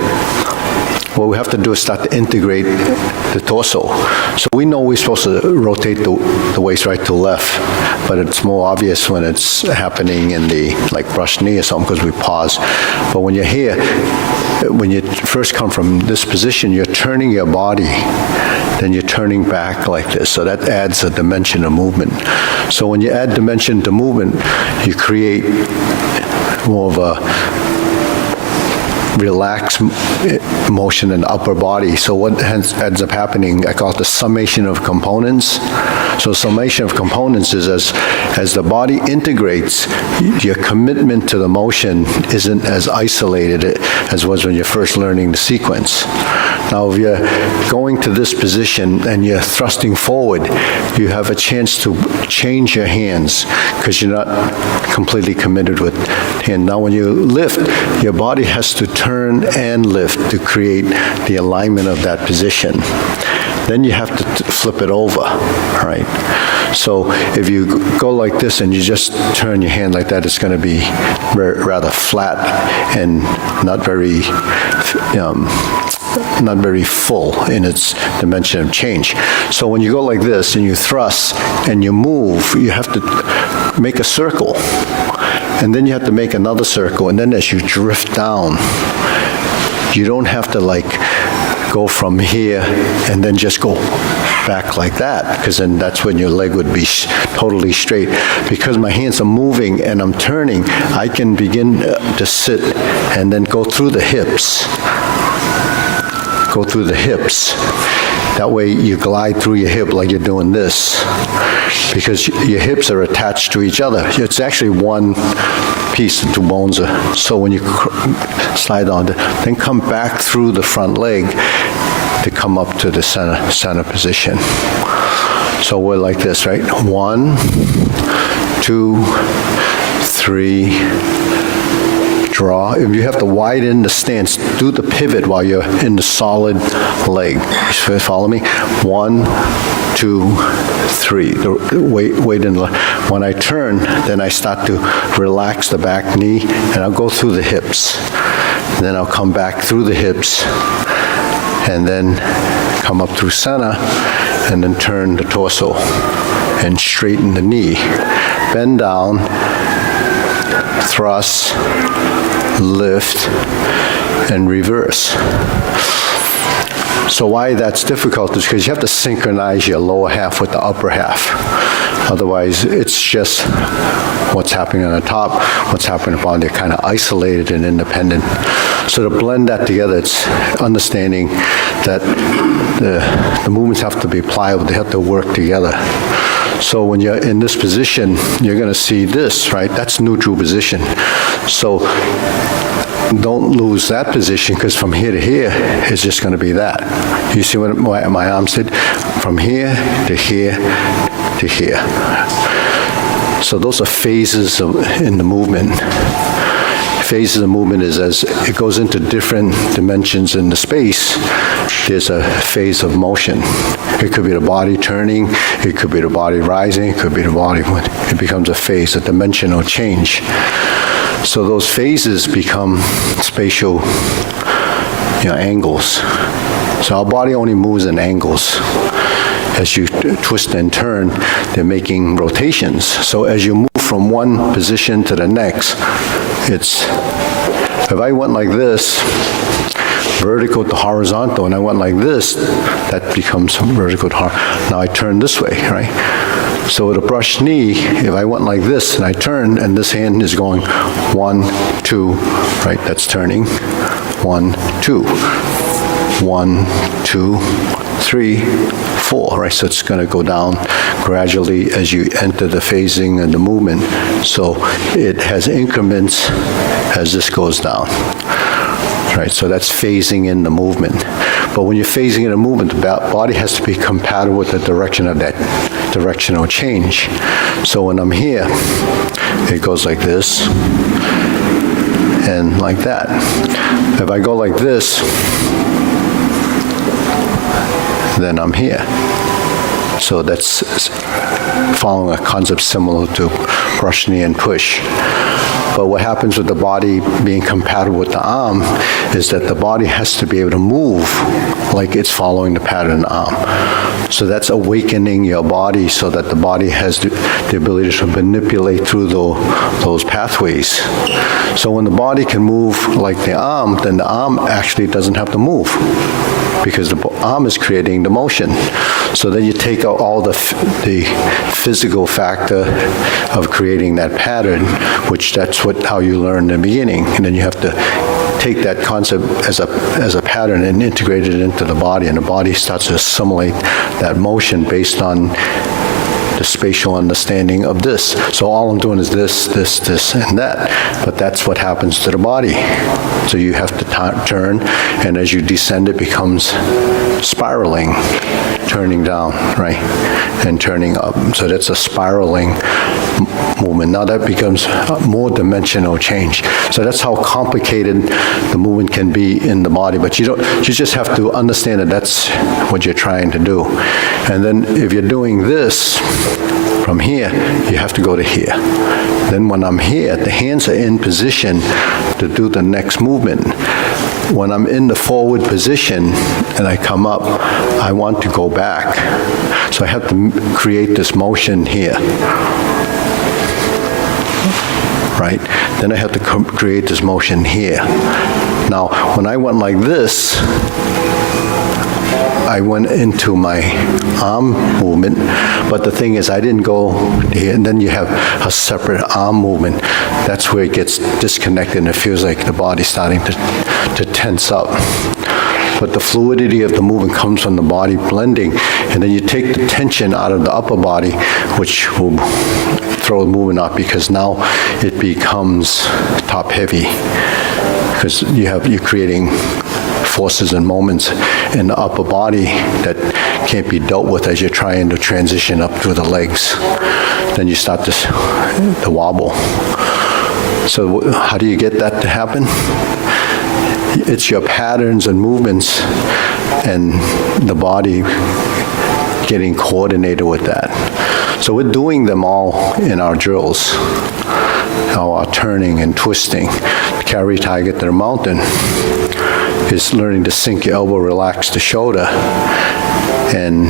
what we have to do is start to integrate the torso. So we know we're supposed to rotate the waist right to left, but it's more obvious when it's happening in the, like, brush knee or something, because we pause. But when you're here, when you first come from this position, you're turning your body, then you're turning back like this. So that adds a dimension of movement. So when you add dimension to movement, you create more of a relaxed motion in the upper body. So what ends up happening, I call it the summation of components. So summation of components is as the body integrates, your commitment to the motion isn't as isolated as was when you're first learning the sequence. Now, if you're going to this position and you're thrusting forward, you have a chance to change your hands because you're not completely committed with hand. Now, when you lift, your body has to turn and lift to create the alignment of that position. Then you have to flip it over, all right? So if you go like this and you just turn your hand like that, it's going to be rather flat and not very full in its dimension of change. So when you go like this and you thrust and you move, you have to make a circle. And then you have to make another circle. And then as you drift down, you don't have to like go from here and then just go back like that, because then that's when your leg would be totally straight. Because my hands are moving and I'm turning, I can begin to sit and then go through the hips. Go through the hips. That way you glide through your hip like you're doing this, because your hips are attached to each other. It's actually one piece, the two bones are. So when you slide on, then come back through the front leg to come up to the center position. So we're like this, right? 1, 2, 3. Draw. If you have to widen the stance, do the pivot while you're in the solid leg. You follow me? 1, 2, 3. Wait in the. When I turn, then I start to relax the back knee, and I'll go through the hips. Then I'll come back through the hips, and then come up through center, and then turn the torso and straighten the knee. Bend down, thrust, lift, and reverse. So why that's difficult is because you have to synchronize your lower half with the upper half. Otherwise, it's just what's happening on the top, what's happening upon, they're kind of isolated and independent. So to blend that together, it's understanding that the movements have to be pliable, they have to work together. So when you're in this position, you're going to see this, right? That's neutral position. So don't lose that position, because from here to here, it's just going to be that. You see what my arms did? From here to here to here. So those are phases in the movement. Phases of movement is as it goes into different dimensions in the space, there's a phase of motion. It could be the body turning, it could be the body rising, it could be the body, it becomes a phase, a dimensional change. So those phases become spatial, angles. So our body only moves in angles. As you twist and turn, they're making rotations. So as you move from one position to the next, if I went like this, vertical to horizontal, and I went like this, that becomes vertical to horizontal. Now I turn this way, right? So with a brushed knee, if I went like this and I turn, and this hand is going 1, 2, right? That's turning. 1, 2. 1, 2, 3, 4, right? So it's going to go down gradually as you enter the phasing and the movement. So it has increments as this goes down, right? So that's phasing in the movement. But when you're phasing in the movement, the body has to be compatible with the direction of that directional change. So when I'm here, it goes like this and like that. If I go like this, then I'm here. So that's following a concept similar to brush knee and push. But what happens with the body being compatible with the arm is that the body has to be able to move like it's following the pattern arm. So that's awakening your body so that the body has the ability to manipulate through those pathways. So when the body can move like the arm, then the arm actually doesn't have to move because the arm is creating the motion. So then you take out all the physical factor of creating that pattern, which that's how you learn in the beginning. And then you have to take that concept as a pattern and integrate it into the body, and the body starts to assimilate that motion based on the spatial understanding of this. So all I'm doing is this, and that. But that's what happens to the body. So you have to turn, and as you descend, it becomes spiraling, turning down, right, and turning up. So that's a spiraling movement. Now that becomes more dimensional change. So that's how complicated the movement can be in the body. But you just have to understand that that's what you're trying to do. And then if you're doing this from here, you have to go to here. Then when I'm here, the hands are in position to do the next movement. When I'm in the forward position and I come up, I want to go back. So I have to create this motion here. Right? Then I have to create this motion here. Now, when I went like this, I went into my arm movement, but the thing is I didn't go here, and then you have a separate arm movement. That's where it gets disconnected and it feels like the body's starting to tense up. But the fluidity of the movement comes from the body blending, and then you take the tension out of the upper body, which will throw the movement up because now it becomes top heavy because you're creating forces and moments in the upper body that can't be dealt with as you're trying to transition up through the legs. Then you start to wobble. So how do you get that to happen? It's your patterns and movements and the body getting coordinated with that. So we're doing them all in our drills, our turning and twisting. Carry tiger to the mountain is learning to sink your elbow, relax the shoulder, and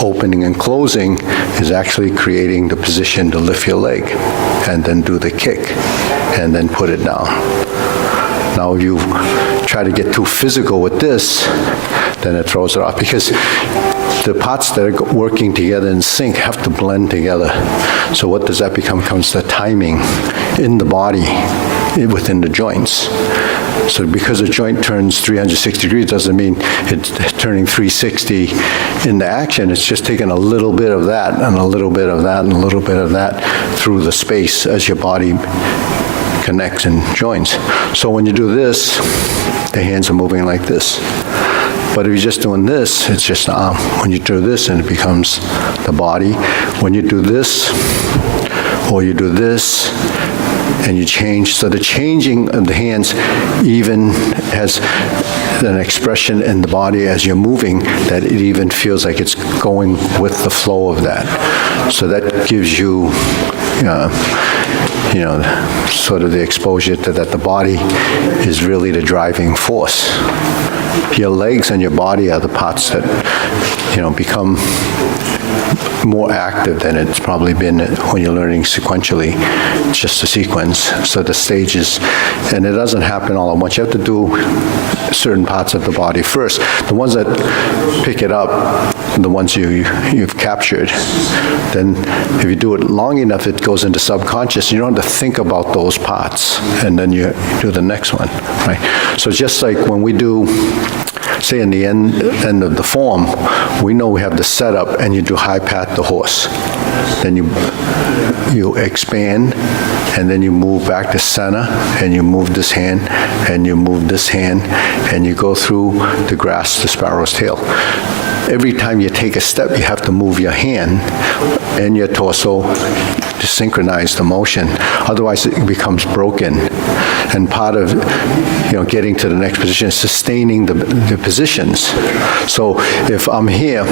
opening and closing is actually creating the position to lift your leg and then do the kick and then put it down. Now if you try to get too physical with this, then it throws it off because the parts that are working together in sync have to blend together. So what does that become? Becomes the timing in the body, within the joints. So because a joint turns 360 degrees doesn't mean it's turning 360 in the action. It's just taking a little bit of that and a little bit of that and a little bit of that through the space as your body connects and joins. So when you do this, the hands are moving like this. But if you're just doing this, it's just the arm. When you do this, and it becomes the body. When you do this, or you do this, and you change. So the changing of the hands even has an expression in the body as you're moving that it even feels like it's going with the flow of that. So that gives you, sort of the exposure to that the body is really the driving force. Your legs and your body are the parts that, become more active than it's probably been when you're learning sequentially. It's just a sequence. So the stages, and it doesn't happen all at once. You have to do certain parts of the body first. The ones that pick it up, the ones you've captured, then if you do it long enough, it goes into subconscious. You don't have to think about those parts, and then you do the next one, right? So just like when we do, say in the end of the form, we know we have the setup, and you do high pat the horse. Then you expand, and then you move back to center, and you move this hand, and you move this hand, and you go through to grasp the sparrow's tail. every time you take a step, you have to move your hand and your torso to synchronize the motion. Otherwise, it becomes broken. And part of, getting to the next position is sustaining the positions. So if I'm here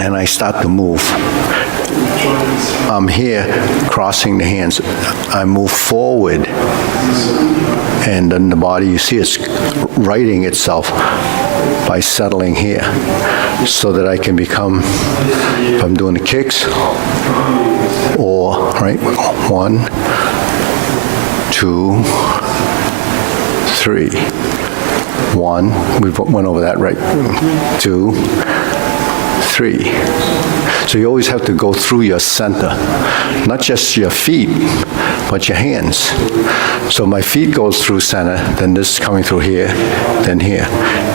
and I start to move, I'm here crossing the hands. I move forward, and then the body, you see it's righting itself by settling here, so that I can become, if I'm doing the kicks, or, right, 1, 2, 3. 1, we went over that, right? 2, 3. So you always have to go through your center, not just your feet, but your hands. So my feet goes through center, then this is coming through here, then here.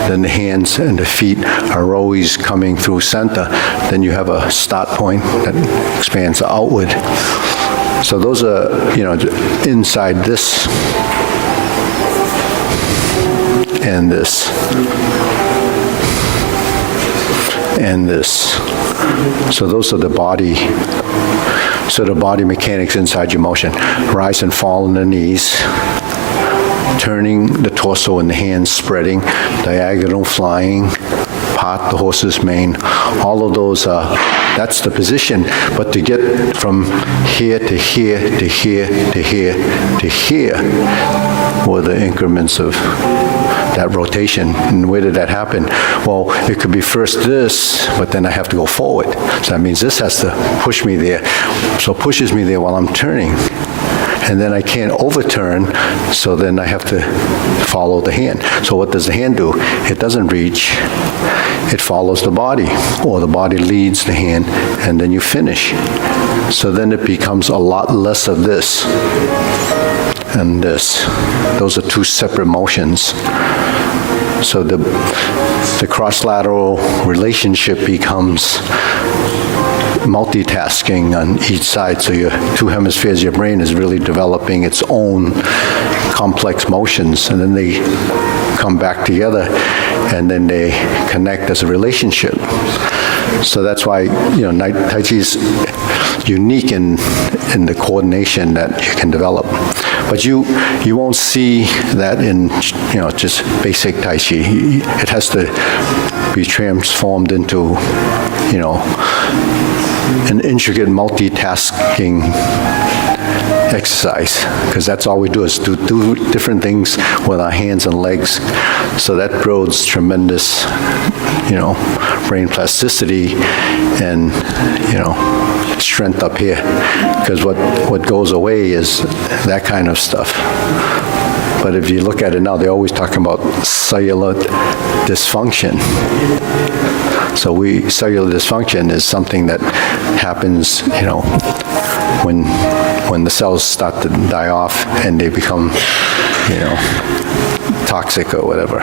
Then the hands and the feet are always coming through center. Then you have a start point that expands outward. So those are, inside this and this and this. So those are the body. So the body mechanics inside your motion. Rise and fall on the knees, turning the torso and the hands spreading, diagonal flying, part the horse's mane. All of those are, that's the position. But to get from here to here to here to here to here were the increments of that rotation. And where did that happen? Well, it could be first this, but then I have to go forward. So that means this has to push me there. So it pushes me there while I'm turning. And then I can't overturn, so then I have to follow the hand. So what does the hand do? It doesn't reach. It follows the body, or the body leads the hand, and then you finish. So then it becomes a lot less of this and this. Those are two separate motions. So the cross-lateral relationship becomes multitasking on each side. So your two hemispheres, your brain is really developing its own complex motions, and then they come back together, and then they connect as a relationship. So that's why, Tai Chi is unique in the coordination that you can develop. But you won't see that in, just basic Tai Chi. It has to be transformed into, an intricate multitasking exercise, because that's all we do is do different things with our hands and legs. So that builds tremendous, brain plasticity and, strength up here. Because what goes away is that kind of stuff. But if you look at it now, they're always talking about cellular dysfunction. So cellular dysfunction is something that happens, when the cells start to die off and they become, toxic or whatever.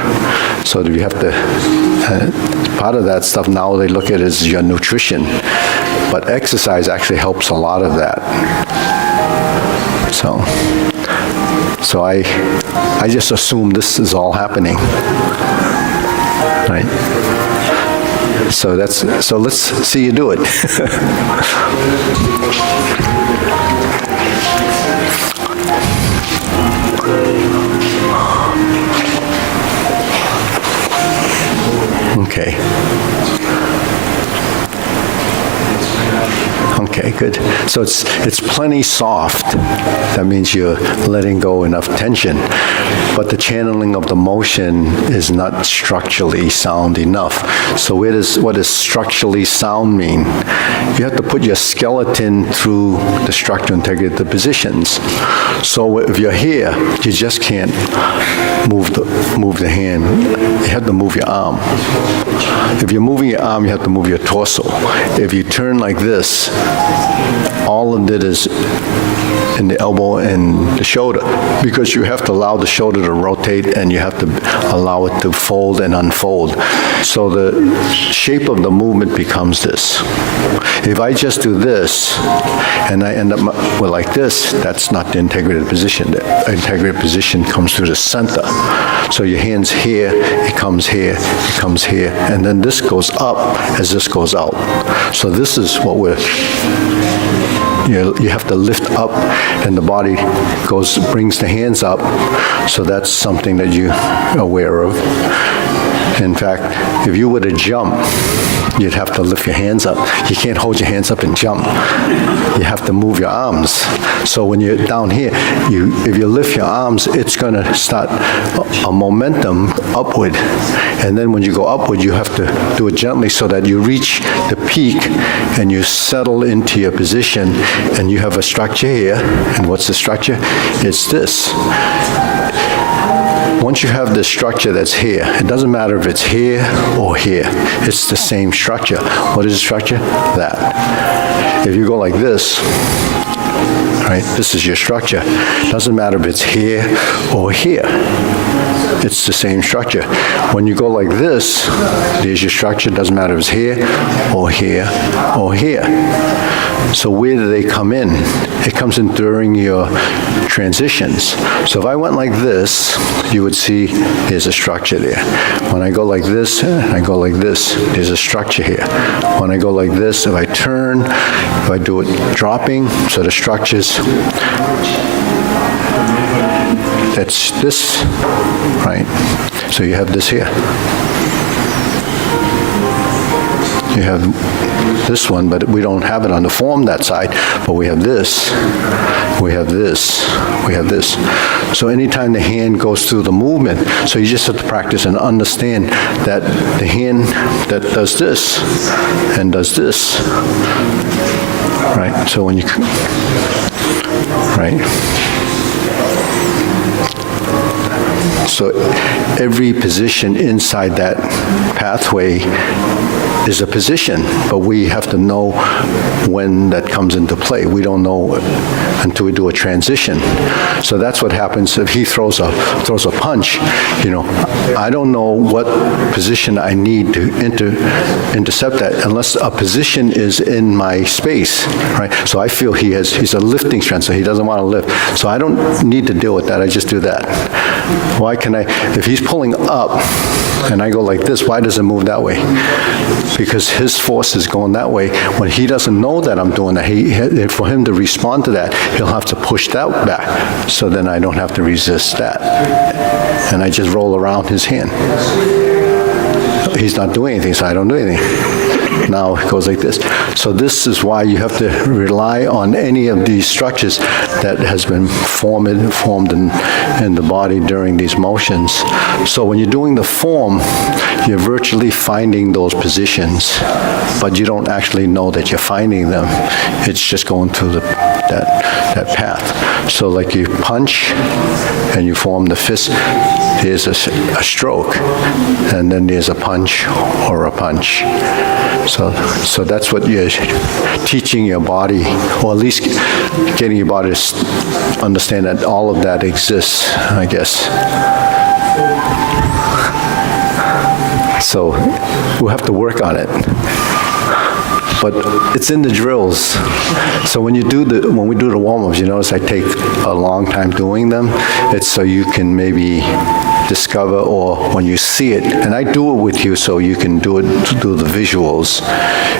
So you have to, part of that stuff now they look at as your nutrition, but exercise actually helps a lot of that. So I just assume this is all happening, right? So let's see you do it. Okay. Okay, good. So it's plenty soft. That means you're letting go enough tension. But the channeling of the motion is not structurally sound enough. So what does structurally sound mean? You have to put your skeleton through the structural integrity of the positions. So if you're here, you just can't move the hand. You have to move your arm. If you're moving your arm, you have to move your torso. If you turn like this, all of it is in the elbow and the shoulder, because you have to allow the shoulder to rotate and you have to allow it to fold and unfold. So the shape of the movement becomes this. If I just do this and I end up with like this, that's not the integrated position. The integrated position comes through the center. So your hand's here, it comes here, it comes here, and then this goes up as this goes out. So this is what you have to lift up, and the body brings the hands up. So that's something that you're aware of. In fact, if you were to jump, you'd have to lift your hands up. You can't hold your hands up and jump. You have to move your arms. So when you're down here, if you lift your arms, it's going to start a momentum upward. And then when you go upward, you have to do it gently so that you reach the peak and you settle into your position, and you have a structure here. And what's the structure? It's this. Once you have this structure that's here, it doesn't matter if it's here or here. It's the same structure. What is the structure? That. If you go like this, right, this is your structure. It doesn't matter if it's here or here. It's the same structure. When you go like this, there's your structure. It doesn't matter if it's here or here or here. So where do they come in? It comes in during your transitions. So if I went like this, you would see there's a structure there. When I go like this, and I go like this, there's a structure here. When I go like this, if I turn, if I do it dropping, so the structure's, that's this, right? So you have this here. You have this one, but we don't have it on the form that side, but we have this, we have this, we have this. So anytime the hand goes through the movement, so you just have to practice and understand that the hand that does this and does this, right? So when you, right? So every position inside that pathway is a position, but we have to know when that comes into play. We don't know until we do a transition. So that's what happens if he throws a punch. You know, I don't know what position I need to intercept that unless a position is in my space, right? So I feel he's a lifting strength, so he doesn't want to lift. So I don't need to deal with that. I just do that. Why can I, if he's pulling up and I go like this, why does it move that way? Because his force is going that way. When he doesn't know that I'm doing that, for him to respond to that, he'll have to push that back. So then I don't have to resist that. And I just roll around his hand. He's not doing anything, so I don't do anything. Now it goes like this. So this is why you have to rely on any of these structures that has been formed in the body during these motions. So when you're doing the form, you're virtually finding those positions, but you don't actually know that you're finding them. It's just going through that path. So like you punch and you form the fist, there's a stroke, and then there's a punch or a punch. So that's what you're teaching your body, or at least getting your body to understand that all of that exists, I guess. So we'll have to work on it. But it's in the drills. So when we do the warm-ups, you notice I take a long time doing them. It's so you can maybe discover, or when you see it, and I do it with you so you can do the visuals.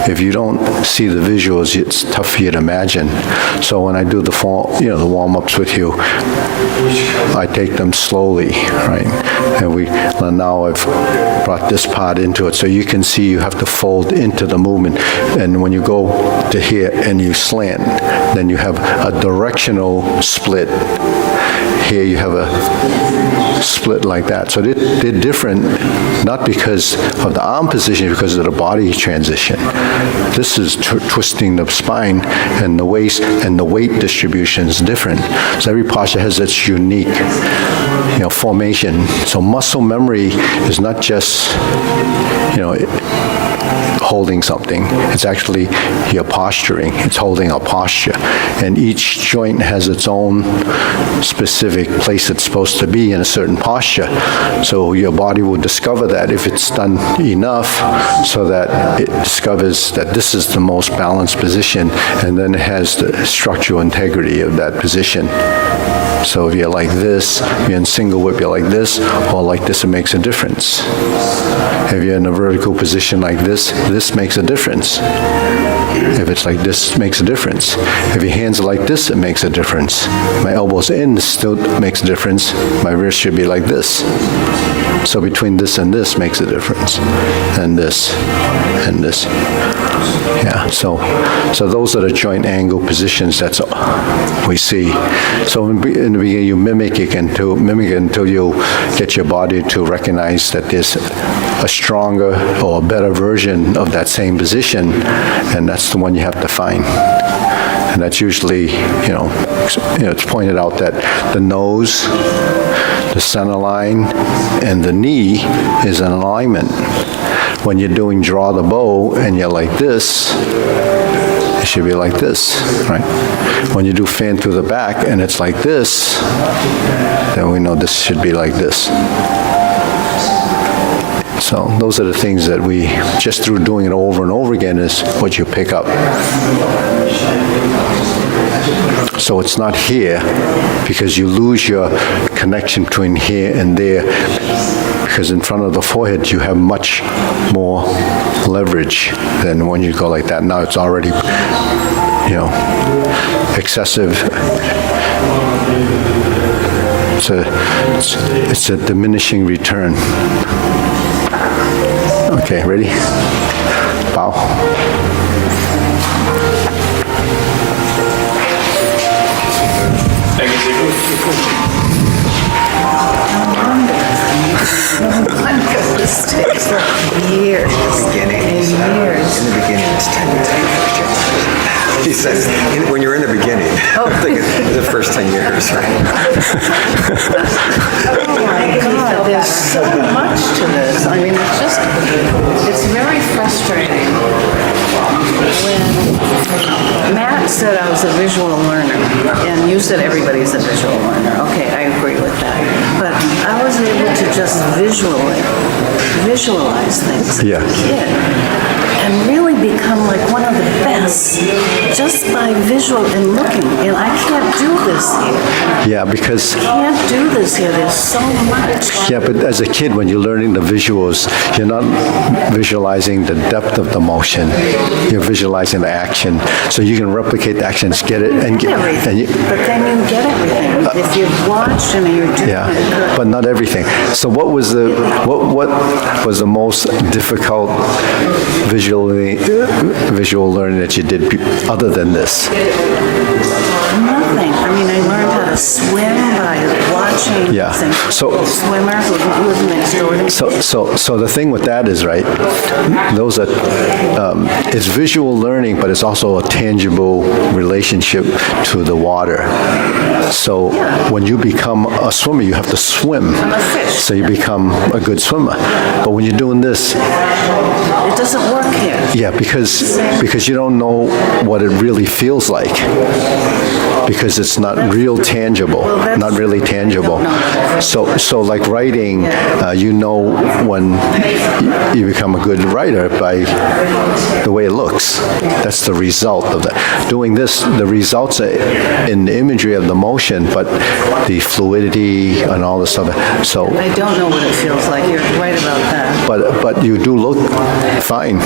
If you don't see the visuals, it's tough for you to imagine. So when I do the warm-ups with you, I take them slowly, right? And now I've brought this part into it, so you can see you have to fold into the movement. And when you go to here and you slant, then you have a directional split. Here you have a split like that. So they're different, not because of the arm position, because of the body transition. This is twisting the spine and the waist, and the weight distribution is different. So every posture has its unique formation. So muscle memory is not just, holding something. It's actually your posturing. It's holding a posture. And each joint has its own specific place it's supposed to be in a certain posture. So your body will discover that if it's done enough so that it discovers that this is the most balanced position, and then it has the structural integrity of that position. So if you're like this, you're in single whip, you're like this, or like this, it makes a difference. If you're in a vertical position like this makes a difference. If it's like this, it makes a difference. If your hands are like this, it makes a difference. My elbows in still makes a difference. My wrist should be like this. So between this and this makes a difference. And this, and this. Yeah, so those are the joint angle positions that's we see. So in the beginning, you mimic it until you get your body to recognize that there's a stronger or a better version of that same position, and that's the one you have to find. And that's usually, it's pointed out that the nose, the center line, and the knee is in alignment. When you're doing draw the bow and you're like this, it should be like this, right? When you do fan through the back and it's like this, then we know this should be like this. So those are the things that we, just through doing it over and over again, is what you pick up. So it's not here, because you lose your connection between here and there, because in front of the forehead you have much more leverage than when you go like that. Now it's already, excessive. It's a diminishing return. Okay, ready? Bow. Thank you, This takes years and years. In the beginning, it's 10 years. He says, when you're in the beginning, I'm thinking the first 10 years, right? Oh my God, there's so much to this. I mean, it's very frustrating. When Matt said I was a visual learner, and you said everybody's a visual learner. Okay, I agree with that. But I was able to just visualize things Yeah. as a kid and really become like one of the best just by visual and looking. And I can't do this here. Yeah, because Can't do this here. There's so much. yeah, but as a kid, when you're learning the visuals, you're not visualizing the depth of the motion. You're visualizing the action, so you can replicate the actions, get it, and get. Everything. But then you get everything. If you've watched and you're doing Yeah, it good. but not everything. So what was the most difficult visual learning that you did other than this? Nothing. I mean, I learned how to swim by watching Yeah. So- swimmer who lives next door to me. So the thing with that is, right, those are, it's visual learning, but it's also a tangible relationship to the water. So when you become a swimmer, you have to swim. I'm a fish. So you become a good swimmer. But when you're doing this, It doesn't work here. yeah, because you don't know what it really feels like. Because it's not real tangible, not really tangible. So like writing, when you become a good writer by the way it looks. That's the result of that. Doing this, the results are in the imagery of the motion, but the fluidity and all this stuff. So, I don't know what it feels like. You're right about that. but you do look fine.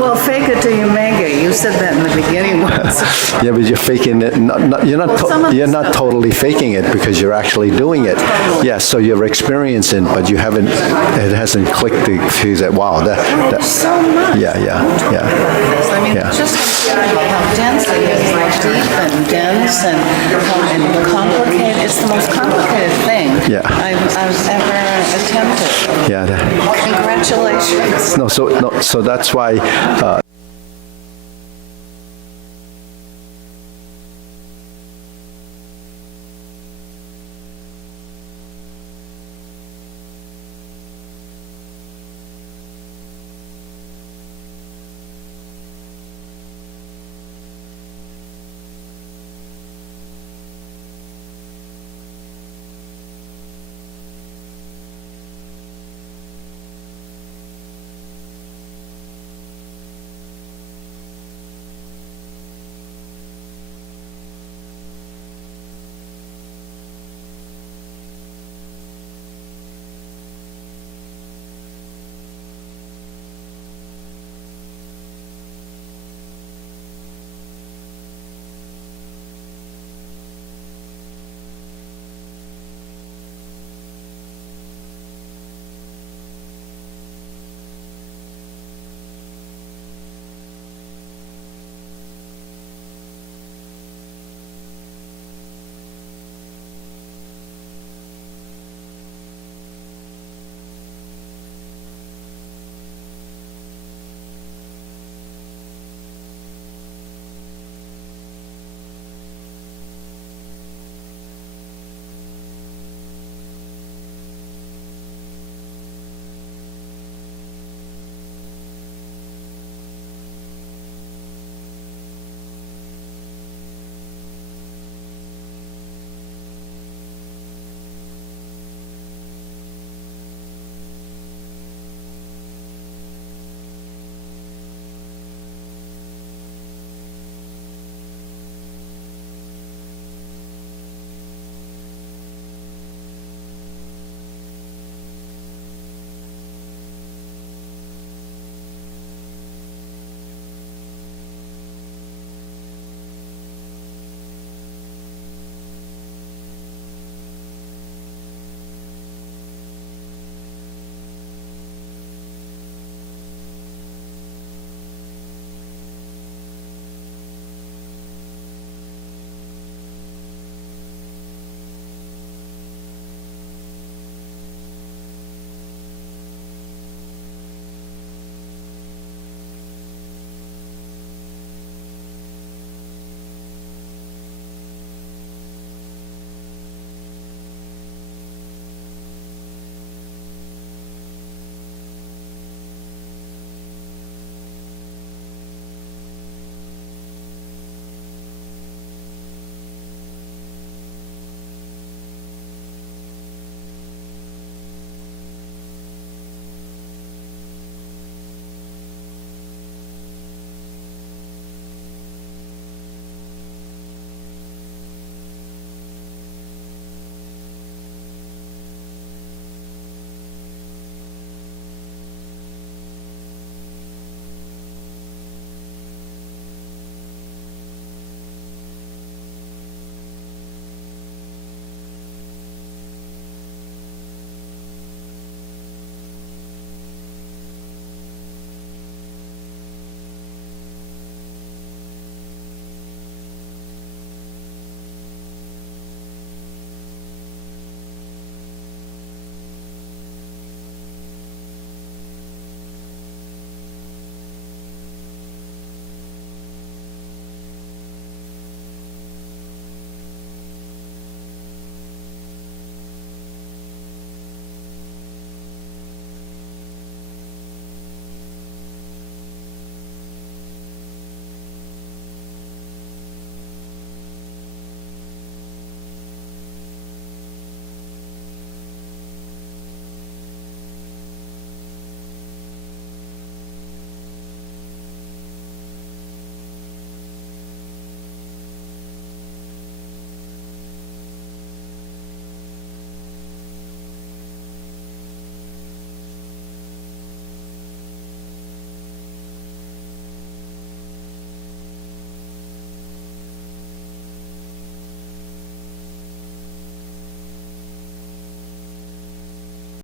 Well, fake it till you make it. You said that in the beginning once. Yeah, but you're faking it. You're not totally faking it because you're actually doing it. Yeah, so you're experiencing, but you haven't. It hasn't clicked to see that. Wow, that. So much. Yeah. I mean, Yeah. just how dense it is, like deep and dense and complicated. It's the most complicated thing Yeah. I've ever attempted. Yeah. Congratulations. No, so that's why